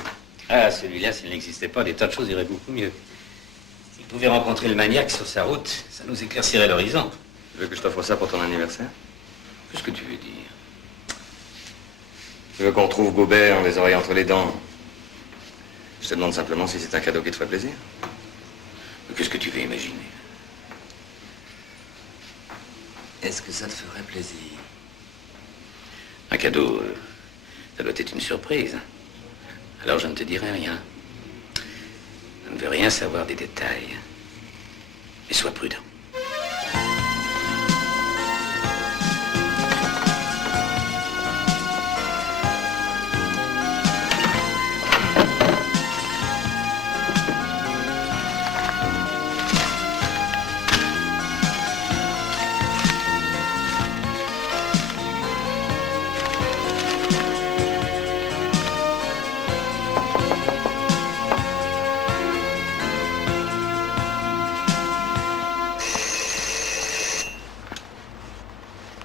Ah, celui-là, s'il n'existait pas, des tas de choses iraient beaucoup mieux. S'il pouvait rencontrer le maniaque sur sa route, ça nous éclaircirait l'horizon. Tu veux que je t'offre ça pour ton anniversaire? Qu'est-ce que tu veux dire? Tu veux qu'on retrouve Gobert, les oreilles entre les dents? Je te demande simplement si c'est un cadeau qui te ferait plaisir. Mais qu'est-ce que tu veux imaginer? Est-ce que ça te ferait plaisir? Un cadeau, ça doit être une surprise. Alors je ne te dirai rien. Je ne veux rien savoir des détails. Mais sois prudent.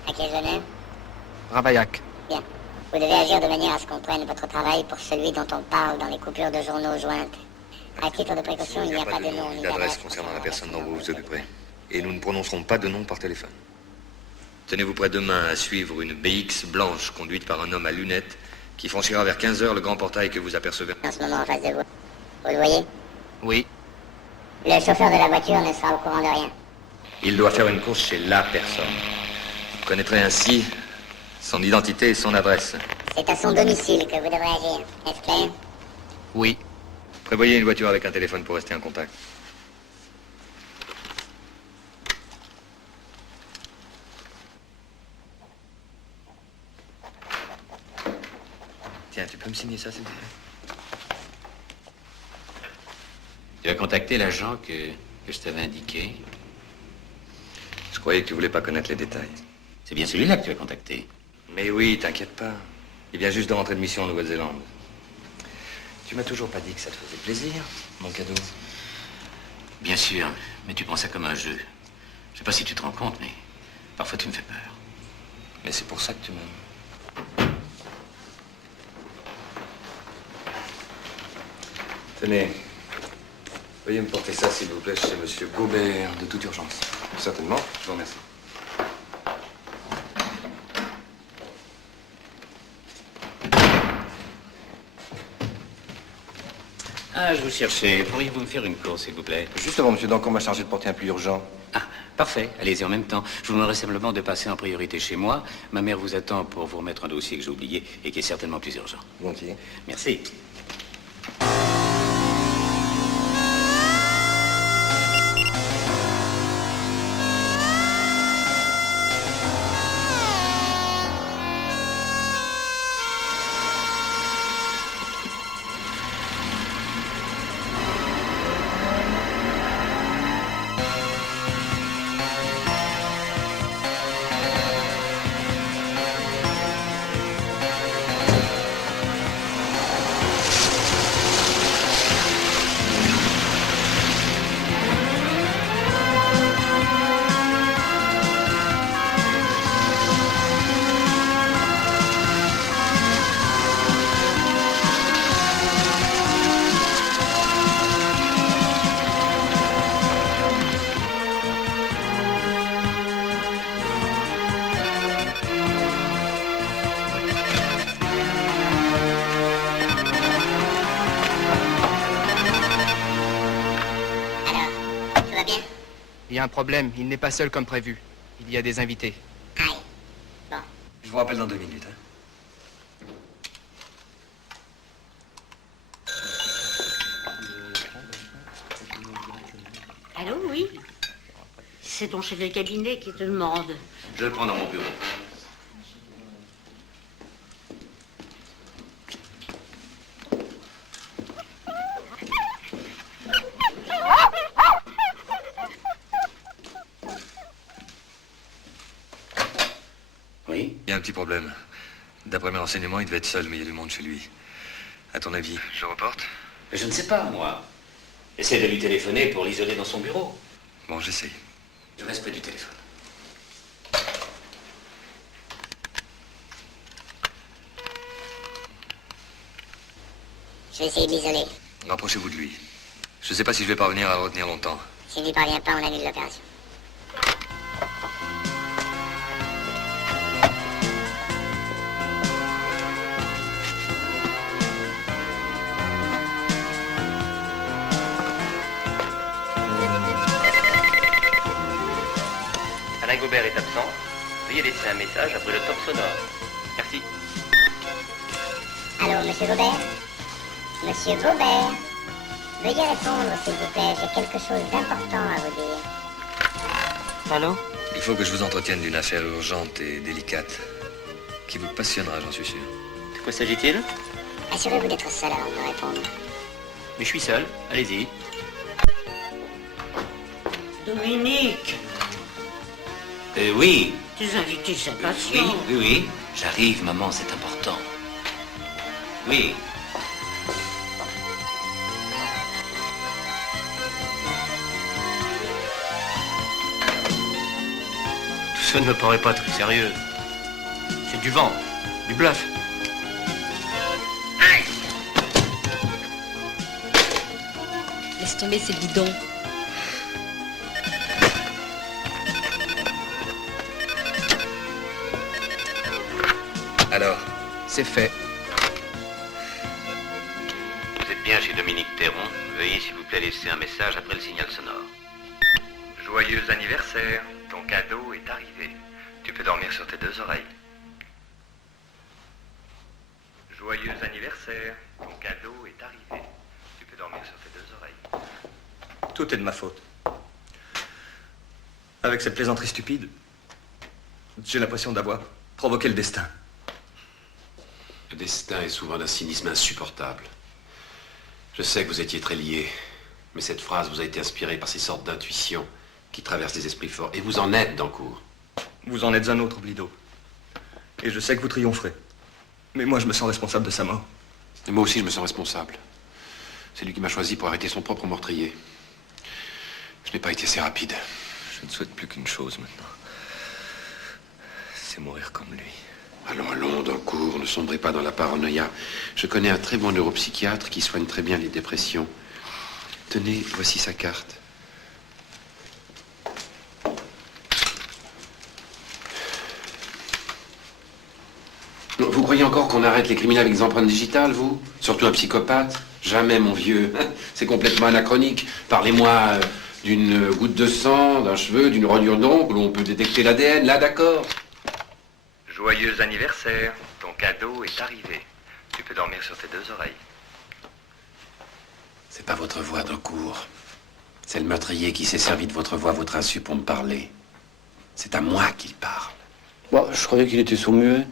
À quel honneur? Ravaillac. Bien. Vous devez agir de manière à ce qu'on prenne votre travail pour celui dont on parle dans les coupures de journaux jointes. À titre de précaution, il n'y a pas de nom ni d'adresse concernant la personne dont vous vous occuperez. Et nous ne prononcerons pas de nom par téléphone. Tenez-vous prêt demain à suivre une BX blanche conduite par un homme à lunettes qui franchira vers 15 heures le grand portail que vous apercevez. En ce moment en face de vous. Vous le voyez? Oui. Le chauffeur de la voiture ne sera au courant de rien. Il doit faire une course chez la personne. Vous connaîtrez ainsi son identité et son adresse. C'est à son domicile que vous devrez agir. Est-ce clair? Oui. Prévoyez une voiture avec un téléphone pour rester en contact. Tiens, tu peux me signer ça, s'il te plaît? Tu as contacté l'agent que je t'avais indiqué. Je croyais que tu voulais pas connaître les détails. C'est bien celui-là que tu as contacté. Mais oui, t'inquiète pas. Il vient juste de rentrer de mission en Nouvelle-Zélande. Tu m'as toujours pas dit que ça te faisait plaisir, mon cadeau. Bien sûr, mais tu prends ça comme un jeu. Je sais pas si tu te rends compte, mais parfois tu me fais peur. Mais c'est pour ça que tu m'aimes. Tenez. Veuillez me porter ça, s'il vous plaît, chez Monsieur Gobert, de toute urgence. Certainement, je vous remercie. Ah, je vous cherchais. Pourriez-vous me faire une course, s'il vous plaît? Justement, monsieur Dancon m'a chargé de porter un plus urgent. Ah, parfait. Allez-y en même temps. Je vous demanderai simplement de passer en priorité chez moi. Ma mère vous attend pour vous remettre un dossier que j'ai oublié et qui est certainement plus urgent. Volontiers. Merci. Il y a un problème, il n'est pas seul comme prévu. Il y a des invités. Je vous rappelle dans 2 minutes. Allô, oui? C'est ton chef de cabinet qui te demande. Je le prends dans mon bureau. Oui? Il y a un petit problème. D'après mes renseignements, il devait être seul, mais il y a du monde chez lui. À ton avis, je le reporte? Je ne sais pas, moi. Essaie de lui téléphoner pour l'isoler dans son bureau. Bon, j'essaye. Je reste près du téléphone. Je vais essayer de l'isoler. Rapprochez-vous de lui. Je ne sais pas si je vais parvenir à le retenir longtemps. S'il n'y parvient pas, on annule l'opération. Alain Gobert est absent. Veuillez laisser un message après le top sonore. Merci. Allô, monsieur Gobert? Monsieur Gobert? Veuillez répondre, s'il vous plaît. J'ai quelque chose d'important à vous dire. Allô? Il faut que je vous entretienne d'une affaire urgente et délicate, qui vous passionnera, j'en suis sûr. De quoi s'agit-il? Assurez-vous d'être seul avant de me répondre. Mais je suis seul. Allez-y. Dominique, Oui. tes invités Oui, s'impatientent. oui. J'arrive, maman, c'est important. Oui. Tout ça ne me paraît pas très sérieux. C'est du vent, du bluff. Laisse tomber, c'est bidon. Alors, c'est fait. Vous êtes bien chez Dominique Théron. Veuillez s'il vous plaît laisser un message après le signal sonore. Joyeux anniversaire, ton cadeau est arrivé. Tu peux dormir sur tes deux oreilles. Joyeux anniversaire, ton cadeau est arrivé. Tu peux dormir sur tes deux oreilles. Tout est de ma faute. Avec cette plaisanterie stupide, j'ai l'impression d'avoir provoqué le destin. Le destin est souvent d'un cynisme insupportable. Je sais que vous étiez très liés, mais cette phrase vous a été inspirée par ces sortes d'intuitions qui traversent les esprits forts. Et vous en êtes, Dancourt. Vous en êtes un autre, Blido. Et je sais que vous triompherez. Mais moi, je me sens responsable de sa mort. Et moi aussi, je me sens responsable. C'est lui qui m'a choisi pour arrêter son propre meurtrier. Je n'ai pas été assez rapide. Je ne souhaite plus qu'une chose maintenant. C'est mourir comme lui. Allons, allons, Dancourt, ne sombrez pas dans la paranoïa. Je connais un très bon neuropsychiatre qui soigne très bien les dépressions. Tenez, voici sa carte. Vous croyez encore qu'on arrête les criminels avec des empreintes digitales, vous? Surtout un psychopathe? Jamais, mon vieux. C'est complètement anachronique. Parlez-moi d'une goutte de sang, d'un cheveu, d'une rognure d'ongle où on peut détecter l'ADN. Là, d'accord. Joyeux anniversaire, ton cadeau est arrivé. Tu peux dormir sur tes deux oreilles. C'est pas votre voix, Dancourt. C'est le meurtrier qui s'est servi de votre voix à votre insu pour me parler. C'est à moi qu'il parle. Bon, je croyais qu'il était sourd-muet.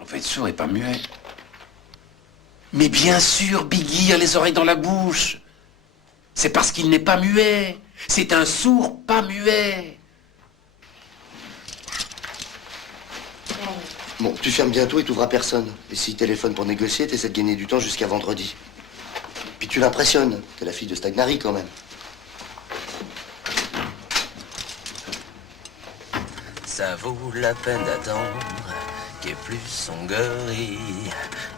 On peut être sourd et pas muet. Mais bien sûr, Biggie a les oreilles dans la bouche. C'est parce qu'il n'est pas muet. C'est un sourd pas muet. Bon, tu fermes bientôt et t'ouvres à personne. Et s'il téléphone pour négocier, t'essaies de gagner du temps jusqu'à vendredi. Puis tu l'impressionnes. T'es la fille de Stagnari, quand même. Ça vaut la peine d'attendre qu'il n'y ait plus son gorille.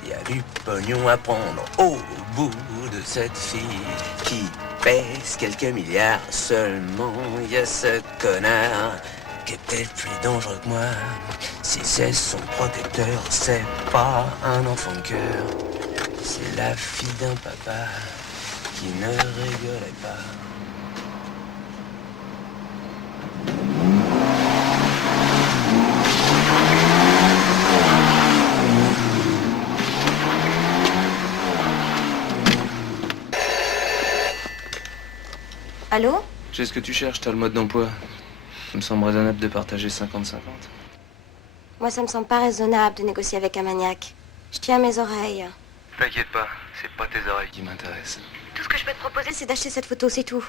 Il y a du pognon à prendre au bout de cette fille qui pèse quelques milliards seulement. Il y a ce connard qui est peut-être plus dangereux que moi. Si c'est son protecteur, c'est pas un enfant de cœur. C'est la fille d'un papa qui ne rigolait pas. Allô? J'ai ce que tu cherches, t'as le mode d'emploi. Ça me semble raisonnable de partager 50-50. Moi, ça me semble pas raisonnable de négocier avec un maniaque. Je tiens à mes oreilles. T'inquiète pas, c'est pas tes oreilles qui m'intéressent. Tout ce que je peux te proposer, c'est d'acheter cette photo, c'est tout.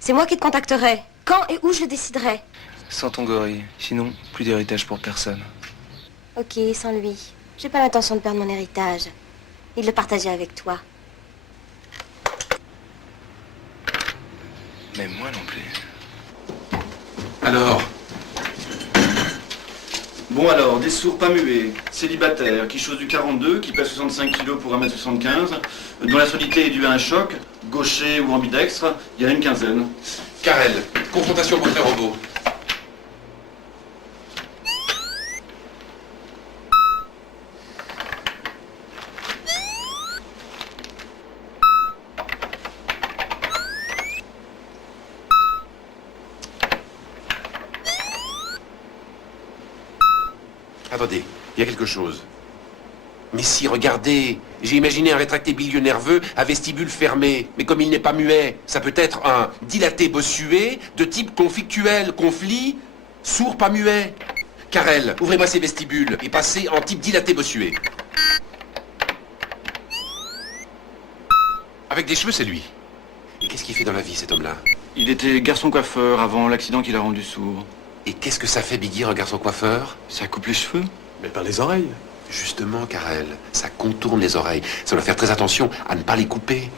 C'est moi qui te contacterai. Quand et où je le déciderai. Sans ton gorille. Sinon, plus d'héritage pour personne. Ok, sans lui. J'ai pas l'intention de perdre mon héritage. Et de le partager avec toi. Même moi non plus. Alors? Bon alors, des sourds pas muets, célibataires, qui chose du 42, qui pèse 65 kg pour 1m75, dont la solidité est due à un choc, gaucher ou ambidextre, il y a une quinzaine. Carrel, confrontation portrait robot. Attendez, il y a quelque chose. Mais si, regardez, j'ai imaginé un rétracté bilieux nerveux à vestibule fermé. Mais comme il n'est pas muet, ça peut être un dilaté bossuet de type conflictuel, conflit, sourd pas muet. Carrel, ouvrez-moi ces vestibules et passez en type dilaté bossuet. Avec des cheveux, c'est lui. Et qu'est-ce qu'il fait dans la vie, cet homme-là? Il était garçon coiffeur avant l'accident qui l'a rendu sourd. Et qu'est-ce que ça fait, Biggie, un garçon coiffeur? Ça coupe les cheveux. Mais pas les oreilles. Justement, Carrel, ça contourne les oreilles. Ça doit faire très attention à ne pas les couper.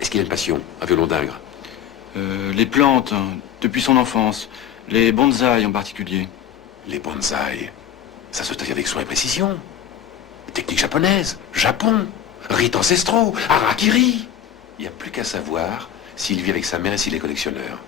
Est-ce qu'il a une passion, un violon d'Ingres? Les plantes, hein, depuis son enfance. Les bonsaïs en particulier. Les bonsaïs, ça se taille avec soin et précision. Technique japonaise, Japon, rites ancestraux, harakiri. Il n'y a plus qu'à savoir s'il vit avec sa mère et s'il est collectionneur.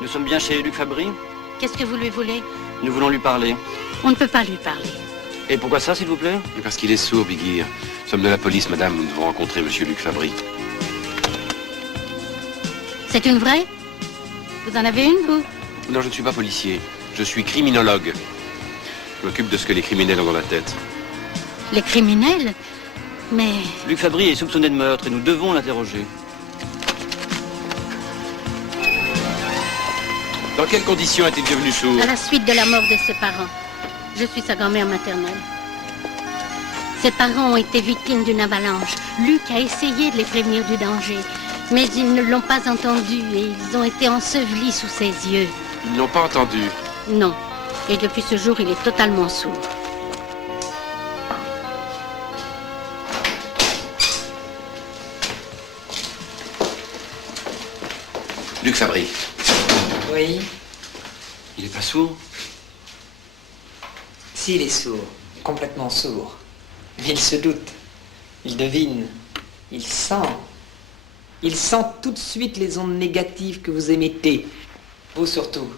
Nous sommes bien chez Luc Fabry. Qu'est-ce que vous lui voulez? Nous voulons lui parler. On ne peut pas lui parler. Et pourquoi ça, s'il vous plaît? Parce qu'il est sourd, Bigir. Nous sommes de la police, madame. Nous devons rencontrer monsieur Luc Fabry. C'est une vraie? Vous en avez une, vous? Non, je ne suis pas policier. Je suis criminologue. Je m'occupe de ce que les criminels ont dans la tête. Les criminels? Mais... Luc Fabry est soupçonné de meurtre et nous devons l'interroger. Dans quelles conditions est-il devenu sourd? À la suite de la mort de ses parents. Je suis sa grand-mère maternelle. Ses parents ont été victimes d'une avalanche. Luc a essayé de les prévenir du danger, mais ils ne l'ont pas entendu et ils ont été ensevelis sous ses yeux. Ils ne l'ont pas entendu. Non. Et depuis ce jour, il est totalement sourd. Luc Fabry. Oui. Il est pas sourd? Si, il est sourd. Complètement sourd. Mais il se doute. Il devine. Il sent. Il sent tout de suite les ondes négatives que vous émettez. Vous surtout.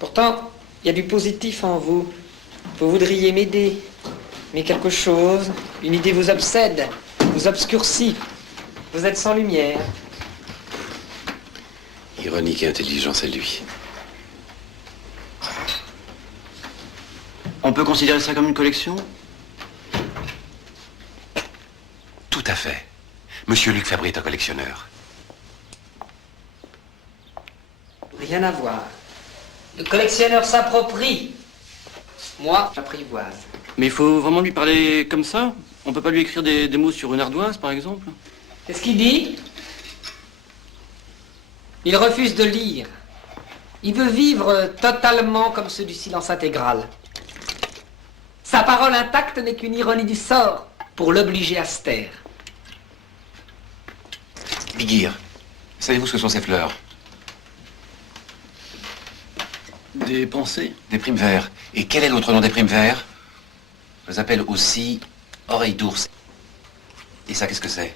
Pourtant, il y a du positif en vous. Vous voudriez m'aider. Mais quelque chose, une idée vous obsède, vous obscurcit. Vous êtes sans lumière. Ironique et intelligent, c'est lui. On peut considérer ça comme une collection? Tout à fait. Monsieur Luc Fabry est un collectionneur. Rien à voir. Le collectionneur s'approprie. Moi, j'apprivoise. Mais il faut vraiment lui parler comme ça? On peut pas lui écrire des mots sur une ardoise, par exemple? Qu'est-ce qu'il dit? Il refuse de lire. Il veut vivre totalement comme ceux du silence intégral. Sa parole intacte n'est qu'une ironie du sort pour l'obliger à se taire. Bigir, savez-vous ce que sont ces fleurs? Des pensées? Des primes verts. Et quel est l'autre nom des primes verts? On les appelle aussi oreilles d'ours. Et ça, qu'est-ce que c'est?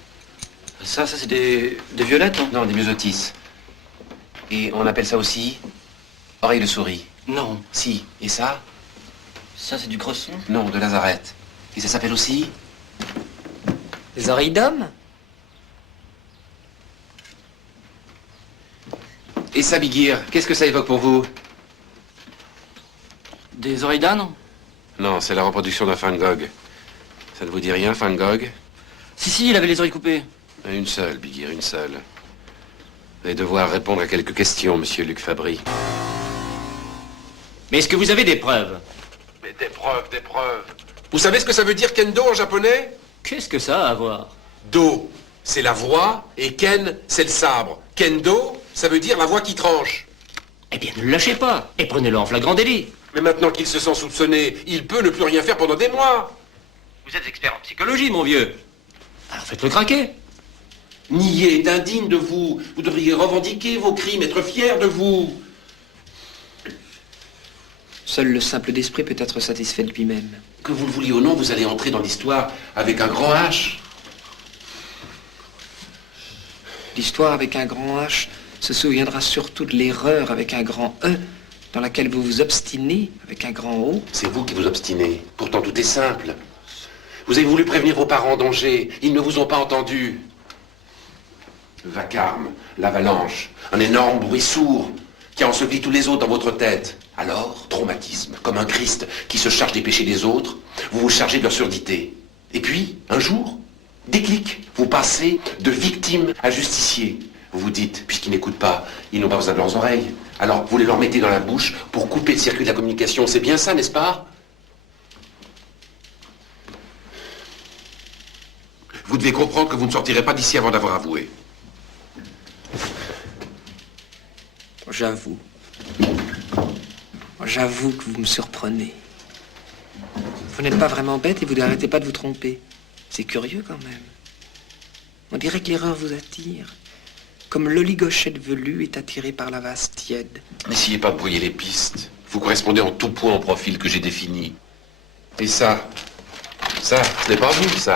Ça c'est des violettes, non? Non, des myosotis. Et on appelle ça aussi oreille de souris. Non. Si. Et ça? Ça, c'est du cresson? Non, de Lazarette. Et ça s'appelle aussi? Des oreilles d'homme? Et ça, Bigir, qu'est-ce que ça évoque pour vous? Des oreilles d'âne? Non, c'est la reproduction d'un Van Gogh. Ça ne vous dit rien, Van Gogh? Si, il avait les oreilles coupées. Une seule, Bigir, une seule. Vous allez devoir répondre à quelques questions, monsieur Luc Fabry. Mais est-ce que vous avez des preuves? Mais des preuves. Vous savez ce que ça veut dire kendo en japonais? Qu'est-ce que ça a à voir? Do, c'est la voix, et ken, c'est le sabre. Kendo, ça veut dire la voix qui tranche. Eh bien, ne le lâchez pas, et prenez-le en flagrant délit. Mais maintenant qu'il se sent soupçonné, il peut ne plus rien faire pendant des mois. Vous êtes expert en psychologie, mon vieux. Alors faites-le craquer. Nier est indigne de vous. Vous devriez revendiquer vos crimes, être fier de vous. Seul le simple d'esprit peut être satisfait de lui-même. Que vous le vouliez ou non, vous allez entrer dans l'histoire avec un grand H. L'histoire avec un grand H se souviendra surtout de l'erreur avec un grand E, dans laquelle vous vous obstinez avec un grand O. C'est vous qui vous obstinez. Pourtant, tout est simple. Vous avez voulu prévenir vos parents en danger. Ils ne vous ont pas entendu. Le vacarme, l'avalanche, un énorme bruit sourd qui a enseveli tous les autres dans votre tête. Alors, traumatisme, comme un Christ qui se charge des péchés des autres, vous vous chargez de leur surdité. Et puis, un jour, déclic, vous passez de victime à justicier. Vous vous dites, puisqu'ils n'écoutent pas, ils n'ont pas besoin de leurs oreilles. Alors, vous les leur mettez dans la bouche pour couper le circuit de la communication. C'est bien ça, n'est-ce pas? Vous devez comprendre que vous ne sortirez pas d'ici avant d'avoir avoué. J'avoue. J'avoue que vous me surprenez. Vous n'êtes pas vraiment bête et vous n'arrêtez pas de vous tromper. C'est curieux quand même. On dirait que l'erreur vous attire. Comme l'oligochette velue est attiré par la vase tiède. N'essayez pas de brouiller les pistes. Vous correspondez en tout point au profil que j'ai défini. Et ça, ce n'est pas vous, ça.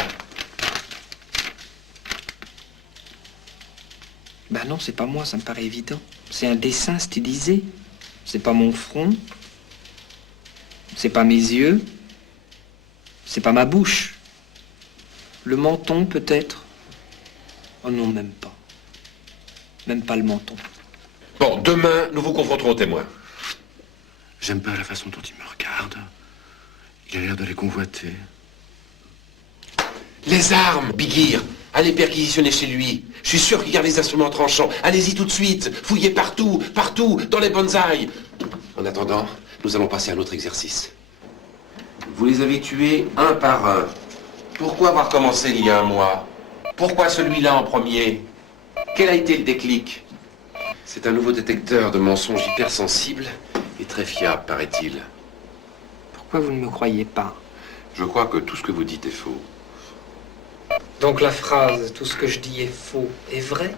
Ben non, c'est pas moi, ça me paraît évident. C'est un dessin stylisé. C'est pas mon front. C'est pas mes yeux. C'est pas ma bouche. Le menton, peut-être. Oh non, même pas. Même pas le menton. Bon, demain, nous vous confronterons aux témoins. J'aime pas la façon dont il me regarde. Il a l'air de les convoiter. Les armes, Bigir. Allez perquisitionner chez lui. Je suis sûr qu'il garde les instruments tranchants. Allez-y tout de suite. Fouillez partout, partout, dans les bonsaïs. En attendant, nous allons passer à un autre exercice. Vous les avez tués un par un. Pourquoi avoir commencé il y a un mois? Pourquoi celui-là en premier? Quel a été le déclic? C'est un nouveau détecteur de mensonges hypersensible et très fiable, paraît-il. Pourquoi vous ne me croyez pas? Je crois que tout ce que vous dites est faux. Donc la phrase « tout ce que je dis est faux » est vrai?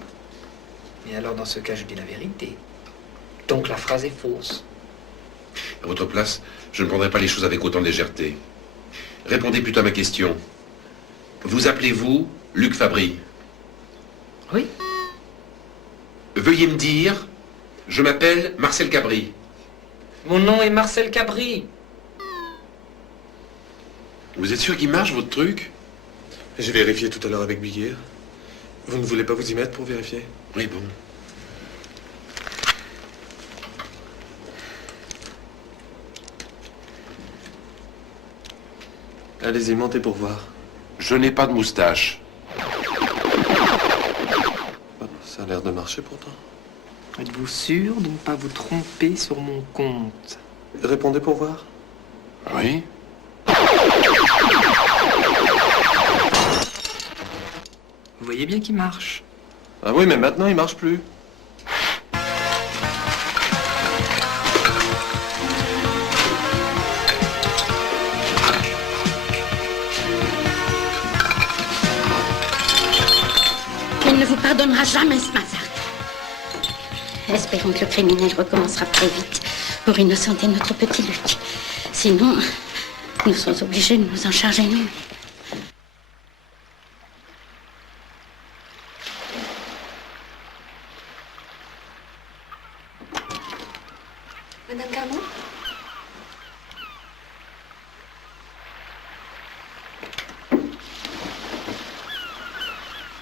Mais alors dans ce cas, je dis la vérité. Donc la phrase est fausse. À votre place, je ne prendrai pas les choses avec autant de légèreté. Répondez plutôt à ma question. Vous appelez-vous Luc Fabry? Oui. Veuillez me dire, je m'appelle Marcel Cabri. Mon nom est Marcel Cabri. Vous êtes sûr qu'il marche, votre truc? J'ai vérifié tout à l'heure avec Bigir. Vous ne voulez pas vous y mettre pour vérifier? Oui, bon. Allez-y, montez pour voir. Je n'ai pas de moustache. Ça a l'air de marcher pourtant. Êtes-vous sûr de ne pas vous tromper sur mon compte? Répondez pour voir. Oui. Vous voyez bien qu'il marche. Ah oui, mais maintenant il marche plus. Il ne vous pardonnera jamais ce massacre. Espérons que le criminel recommencera très vite pour innocenter notre petit Luc. Sinon, nous sommes obligés de nous en charger nous. Madame Carmon?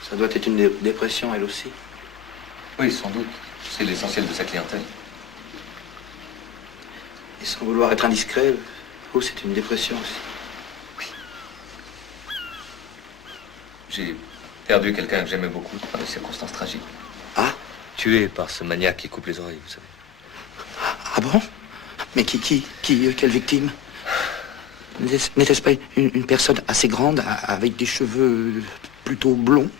Ça doit être une dépression, elle aussi. Oui, sans doute. C'est l'essentiel de sa clientèle. Et sans vouloir être indiscret, vous, c'est une dépression aussi. J'ai perdu quelqu'un que j'aimais beaucoup dans des circonstances tragiques. Ah? Tué par ce maniaque qui coupe les oreilles, vous savez. Ah bon? Mais quelle victime? N'était-ce pas une personne assez grande, avec des cheveux plutôt blonds?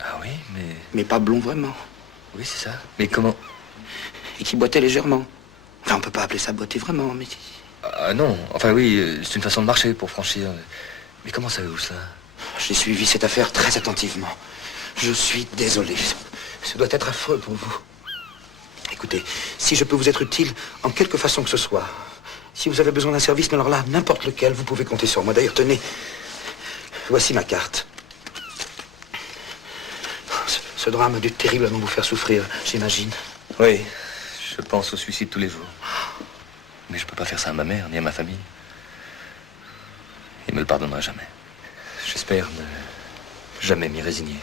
Ah oui, mais... Mais pas blond vraiment. Oui, c'est ça. Mais comment? Et qui boitait légèrement. Enfin, on peut pas appeler ça boiter vraiment, mais... Ah non, enfin oui, c'est une façon de marcher pour franchir. Mais comment savez-vous cela? J'ai suivi cette affaire très attentivement. Je suis désolé. Ça doit être affreux pour vous. Écoutez, si je peux vous être utile en quelque façon que ce soit, si vous avez besoin d'un service, mais alors là, n'importe lequel, vous pouvez compter sur moi. D'ailleurs, tenez, voici ma carte. Ce drame a dû terriblement vous faire souffrir, j'imagine. Oui, je pense au suicide tous les jours. Mais je peux pas faire ça à ma mère, ni à ma famille. Il me le pardonnera jamais. J'espère ne jamais m'y résigner.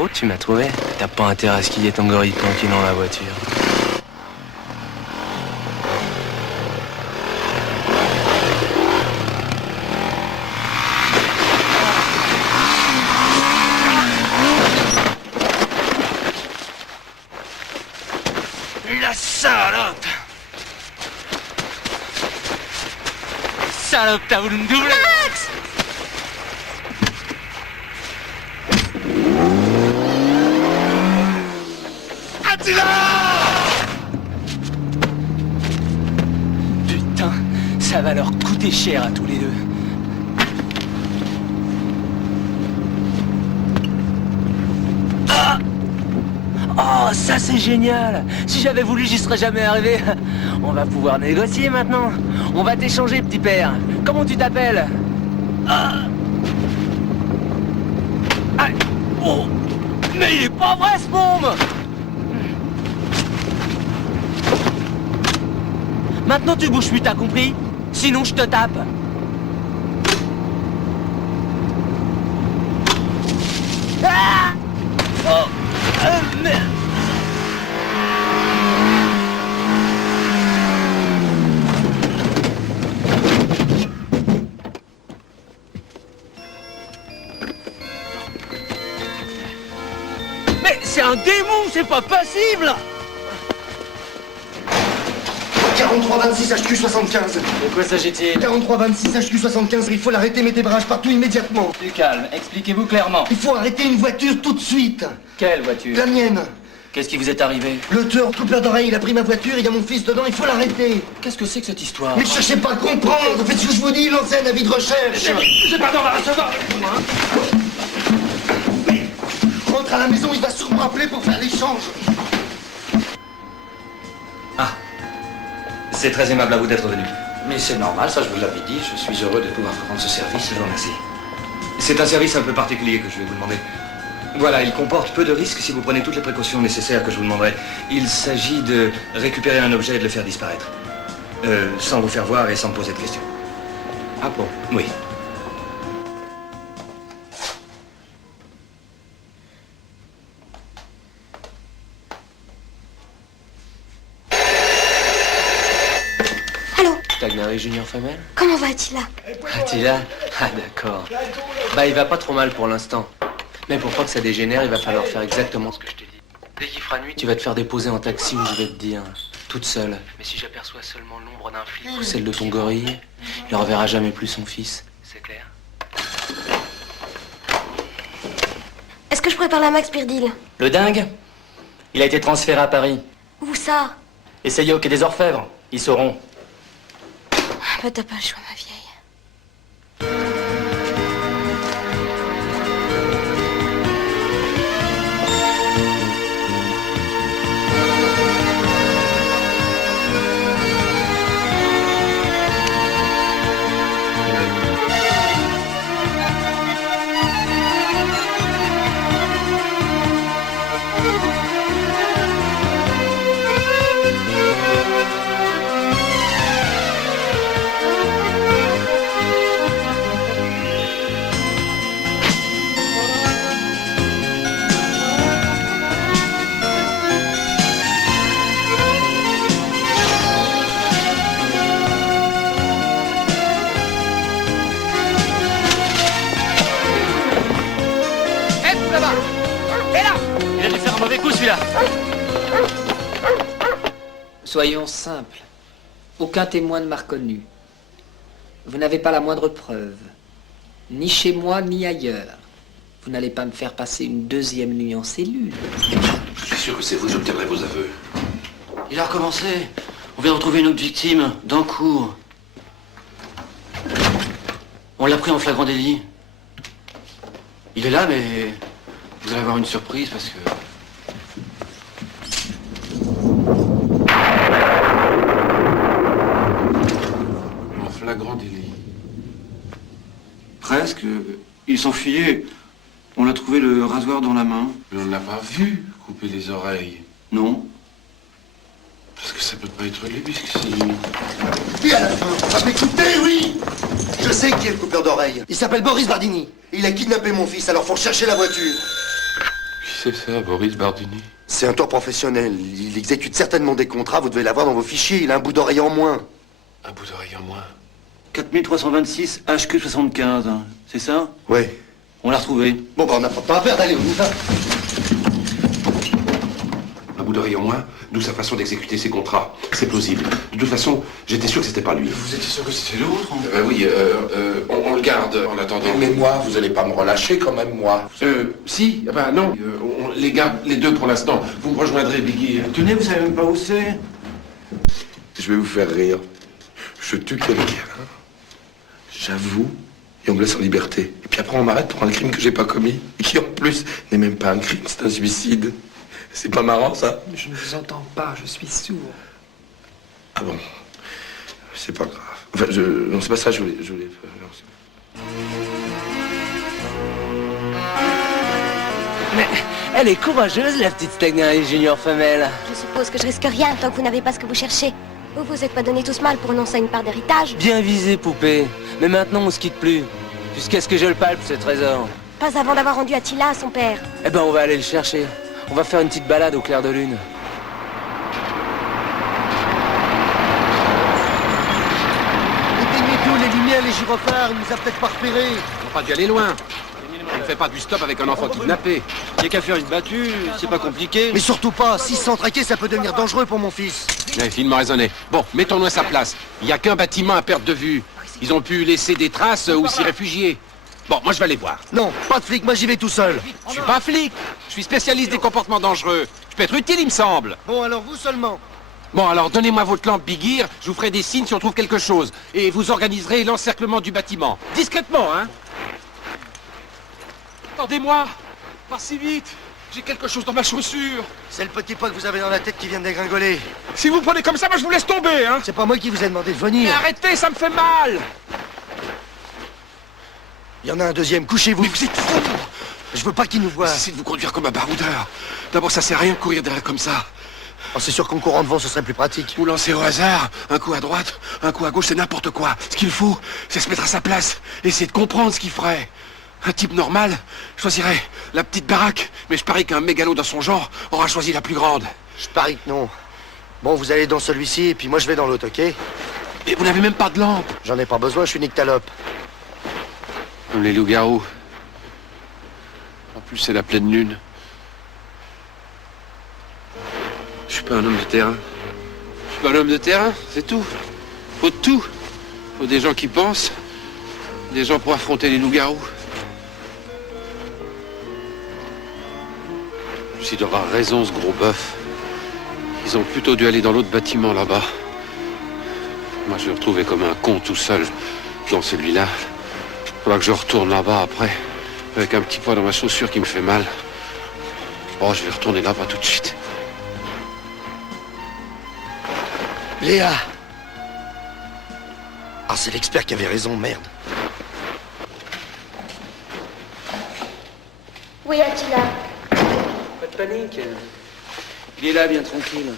Bravo, tu m'as trouvé. T'as pas intérêt à skier ton gorille tranquille dans la voiture. La salope! Salope, t'as voulu me doubler! Max! Attila! Putain, ça va leur coûter cher à tous les deux. Ah! Oh, ça c'est génial! Si j'avais voulu, j'y serais jamais arrivé. On va pouvoir négocier maintenant. On va t'échanger, petit père. Comment tu t'appelles? Ah! Ah! Oh! Mais il est pas vrai, ce bombe! Maintenant tu bouges plus, t'as compris? Sinon je te tape. Ah! Oh! Merde! Mais c'est un démon, c'est pas possible! 4326 HQ 75. De quoi s'agit-il? 4326 HQ 75, il faut l'arrêter, mes débrages partout immédiatement. Du calme, expliquez-vous clairement. Il faut arrêter une voiture tout de suite. Quelle voiture? La mienne. Qu'est-ce qui vous est arrivé? Le tueur, coupeur d'oreille, il a pris ma voiture, il y a mon fils dedans, il faut l'arrêter. Qu'est-ce que c'est que cette histoire? Mais cherchez pas à comprendre, faites ce que je vous dis, lancez un avis de recherche. J'ai pas d'ordre à recevoir. Mais rentre à la maison, il va sûrement appeler pour faire l'échange. Ah, c'est très aimable à vous d'être venu. Mais c'est normal, ça je vous l'avais dit. Je suis heureux de pouvoir rendre ce service. Je vous remercie. C'est un service un peu particulier que je vais vous demander. Voilà, il comporte peu de risques si vous prenez toutes les précautions nécessaires que je vous demanderai. Il s'agit de récupérer un objet et de le faire disparaître. Sans vous faire voir et sans me poser de questions. Ah bon? Oui. Allô? Tagnari Junior femelle? Comment va Attila? Attila? Ah d'accord. Bah il va pas trop mal pour l'instant. Mais pour pas que ça dégénère, il va falloir faire exactement ce que je t'ai dit. Dès qu'il fera nuit, tu vas te faire déposer en taxi où je vais te dire, toute seule. Mais si j'aperçois seulement l'ombre d'un flic ou celle de ton gorille, il ne reverra jamais plus son fils. C'est clair? Est-ce que je pourrais parler à Max Pirdil? Le dingue? Il a été transféré à Paris. Où ça? Essayez au Quai des Orfèvres. Ils sauront. Ah bah t'as pas le choix, ma vieille. Soyons simples. Aucun témoin ne m'a reconnu. Vous n'avez pas la moindre preuve. Ni chez moi, ni ailleurs. Vous n'allez pas me faire passer une deuxième nuit en cellule. Je suis sûr que c'est vous, j'obtiendrai vos aveux. Il a recommencé. On vient de retrouver une autre victime, d'Ancourt. On l'a pris en flagrant délit. Il est là, mais vous allez avoir une surprise parce que... En flagrant délit. Presque. Il s'enfuyait. On l'a trouvé le rasoir dans la main. Mais on n'a pas vu couper les oreilles. Non. Parce que ça peut pas être lui, puisque c'est lui. Et à la fin, on va m'écouter, oui! Je sais qui est le coupeur d'oreilles. Il s'appelle Boris Bardini. Il a kidnappé mon fils, alors faut chercher la voiture. Qui c'est ça, Boris Bardini? C'est un tour professionnel. Il exécute certainement des contrats, vous devez l'avoir dans vos fichiers. Il a un bout d'oreille en moins. Un bout d'oreille en moins. 4326 HQ75, hein, c'est ça? Oui. On l'a retrouvé. Bon, bah on n'a pas de temps à perdre, allez, on y va. Un bout d'oreille en moins, d'où sa façon d'exécuter ses contrats. C'est plausible. De toute façon, j'étais sûr que c'était pas lui. Vous étiez sûr que c'était l'autre? Ben oui, on le garde en attendant. Mais moi, vous allez pas me relâcher quand même, moi. Si, ben non, on les garde les deux pour l'instant. Vous me rejoindrez, Biggie. Tenez, vous savez même pas où c'est? Je vais vous faire rire. Je tue quelqu'un, j'avoue, et on me laisse en liberté. Et puis après, on m'arrête pour un crime que j'ai pas commis. Et qui, en plus, n'est même pas un crime, c'est un suicide. C'est pas marrant, ça? Je ne vous entends pas, je suis sourd. Ah bon? C'est pas grave. Enfin, non, c'est pas ça, je voulais... Mais elle est courageuse, la petite Stagnarie junior femelle. Je suppose que je risque rien tant que vous n'avez pas ce que vous cherchez. Vous vous êtes pas donné tout ce mal pour renoncer à une part d'héritage. Bien visé, poupée. Mais maintenant, on se quitte plus. Jusqu'à ce que je le palpe, ce trésor. Pas avant d'avoir rendu Attila à son père. Eh ben, on va aller le chercher. On va faire une petite balade au clair de lune. Éteignez tout, les lumières, les gyrophares, il nous a peut-être pas repérés. On n'a pas dû aller loin. On ne fait pas du stop avec un enfant kidnappé. Il n'y a qu'à faire une battue, c'est pas compliqué. Mais surtout pas, si sans traquer, ça peut devenir dangereux pour mon fils. Finement raisonné. Bon, mettons-nous à sa place. Il n'y a qu'un bâtiment à perte de vue. Ils ont pu laisser des traces ou s'y réfugier. Bon, moi je vais aller voir. Non, pas de flic, moi j'y vais tout seul. Je suis pas flic. Je suis spécialiste des comportements dangereux. Je peux être utile, il me semble. Bon, alors vous seulement. Bon, alors donnez-moi votre lampe Big Ear, je vous ferai des signes si on trouve quelque chose. Et vous organiserez l'encerclement du bâtiment. Discrètement, hein. Attendez-moi. Pas si vite. J'ai quelque chose dans ma chaussure. C'est le petit pot que vous avez dans la tête qui vient de dégringoler. Si vous prenez comme ça, moi je vous laisse tomber, hein. C'est pas moi qui vous ai demandé de venir. Mais arrêtez, ça me fait mal. Il y en a un deuxième, couchez-vous. Mais vous êtes fous. Je veux pas qu'il nous voie. Cessez de vous conduire comme un baroudeur. D'abord, ça sert à rien de courir derrière comme ça. Oh, c'est sûr qu'en courant devant, ce serait plus pratique. Vous lancez au hasard, un coup à droite, un coup à gauche, c'est n'importe quoi. Ce qu'il faut, c'est se mettre à sa place, essayer de comprendre ce qu'il ferait. Un type normal choisirait la petite baraque, mais je parie qu'un mégalo dans son genre aura choisi la plus grande. Je parie que non. Bon, vous allez dans celui-ci, et puis moi je vais dans l'autre, ok? Et vous n'avez même pas de lampe. J'en ai pas besoin, je suis nyctalope. Comme les loups-garous. En plus, c'est la pleine lune. Je suis pas un homme de terrain. Je suis pas un homme de terrain, c'est tout. Faut de tout. Faut des gens qui pensent, des gens pour affronter les loups-garous. Il doit avoir raison, ce gros bœuf. Ils ont plutôt dû aller dans l'autre bâtiment, là-bas. Moi, je vais me retrouver comme un con tout seul dans celui-là. Faudra que je retourne là-bas après, avec un petit poids dans ma chaussure qui me fait mal. Oh, je vais retourner là-bas tout de suite. Léa! Ah, c'est l'expert qui avait raison, merde. Oui, Attila. Pas de panique. Il est là, bien tranquille.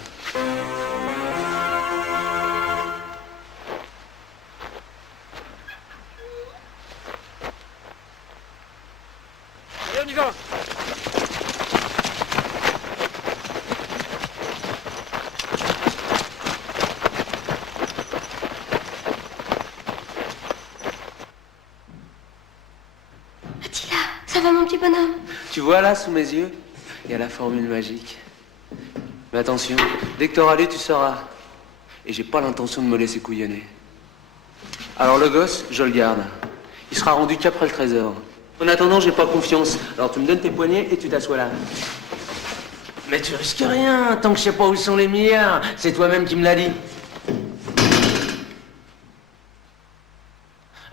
Allez, on y va. Attila, ça va mon petit bonhomme? Tu vois là, sous mes yeux, il y a la formule magique. Mais attention, dès que t'auras lu, tu sauras. Et j'ai pas l'intention de me laisser couillonner. Alors le gosse, je le garde. Il sera rendu qu'après le trésor. En attendant, j'ai pas confiance. Alors tu me donnes tes poignets et tu t'assois là. Mais tu risques rien, tant que je sais pas où sont les milliards. C'est toi-même qui me l'as dit.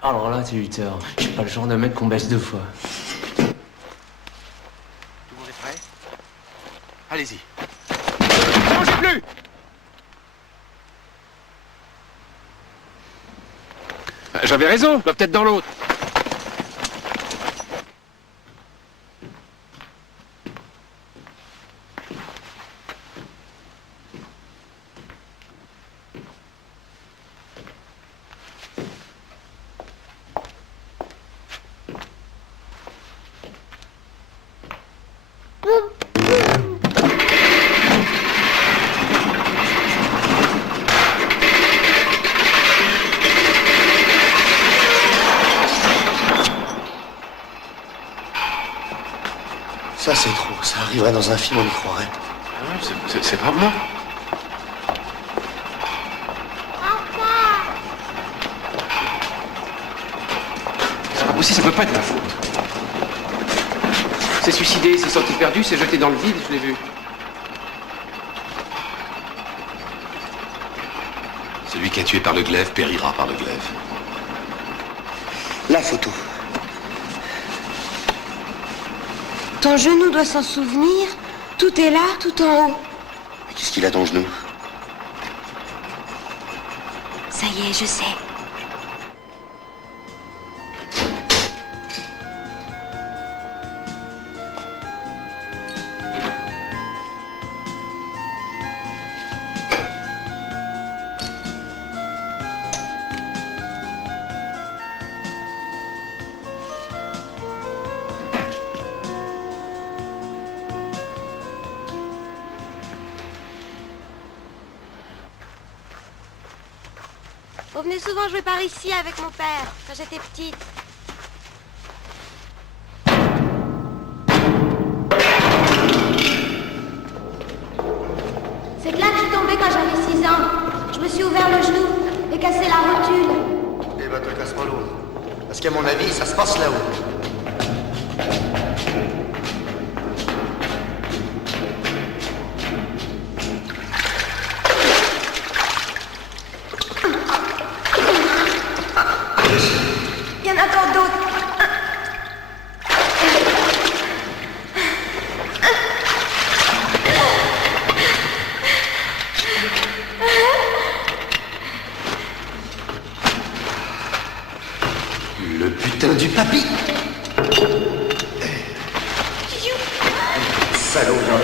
Alors là, t'as eu tort. Je suis pas le genre de mec qu'on baisse deux fois. Tout le monde est prêt? Allez-y. Ne mangez plus! J'avais raison, doit peut-être dans l'autre. Boum. Ça, c'est trop. Ça arriverait dans un film, on y croirait. C'est pas moi. C'est pas possible, ça peut pas être ta faute. C'est suicidé, s'est senti perdu, s'est jeté dans le vide, je l'ai vu. Celui qui a tué par le glaive périra par le glaive. La photo. Ton genou doit s'en souvenir. Tout est là, tout en haut. Qu'est-ce qu'il a ton genou? Ça y est, je sais. On venait souvent jouer par ici avec mon père, quand j'étais petite. C'est là que je suis tombée quand j'avais 6 ans. Je me suis ouvert le genou et cassé la rotule. Eh ben, te casse pas l'eau. Parce qu'à mon avis, ça se passe là-haut. Il y en a encore d'autres. Le putain du papy. Salaud, il y en a.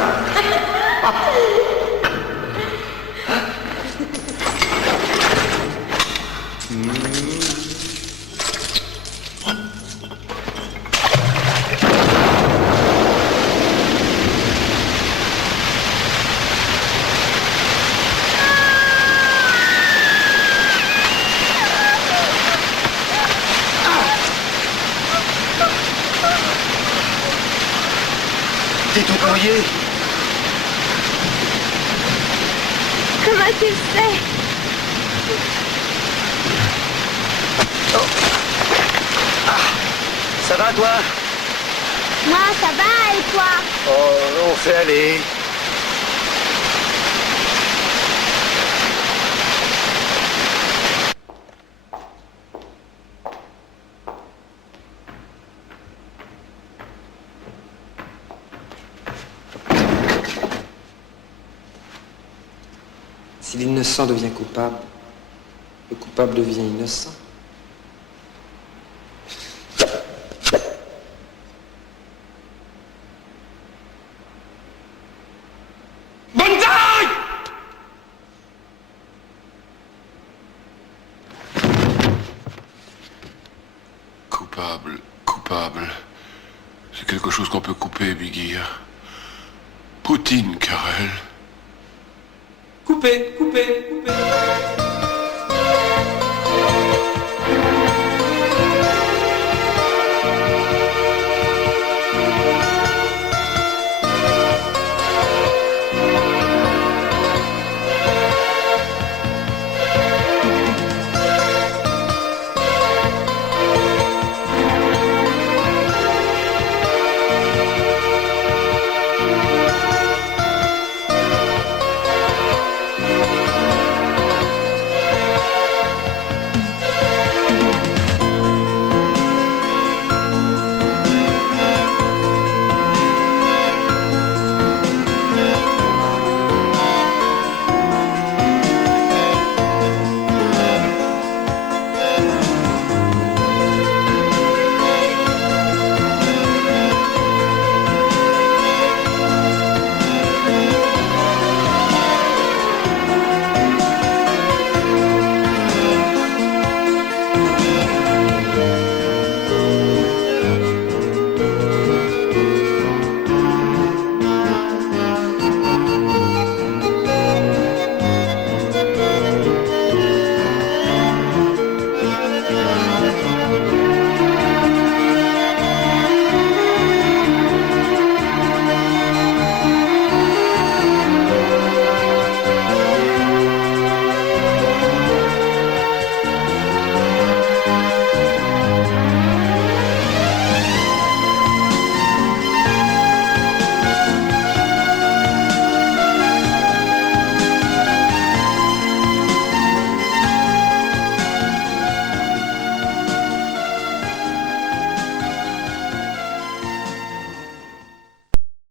T'es tout mouillé. Comment tu le sais? Ça va, toi? Moi, ça va, et toi? Oh, on fait aller. Si l'innocent devient coupable, le coupable devient innocent. Coupable, coupable. C'est quelque chose qu'on peut couper, Bigir. Poutine, Karel. Coupé, coupé, coupé.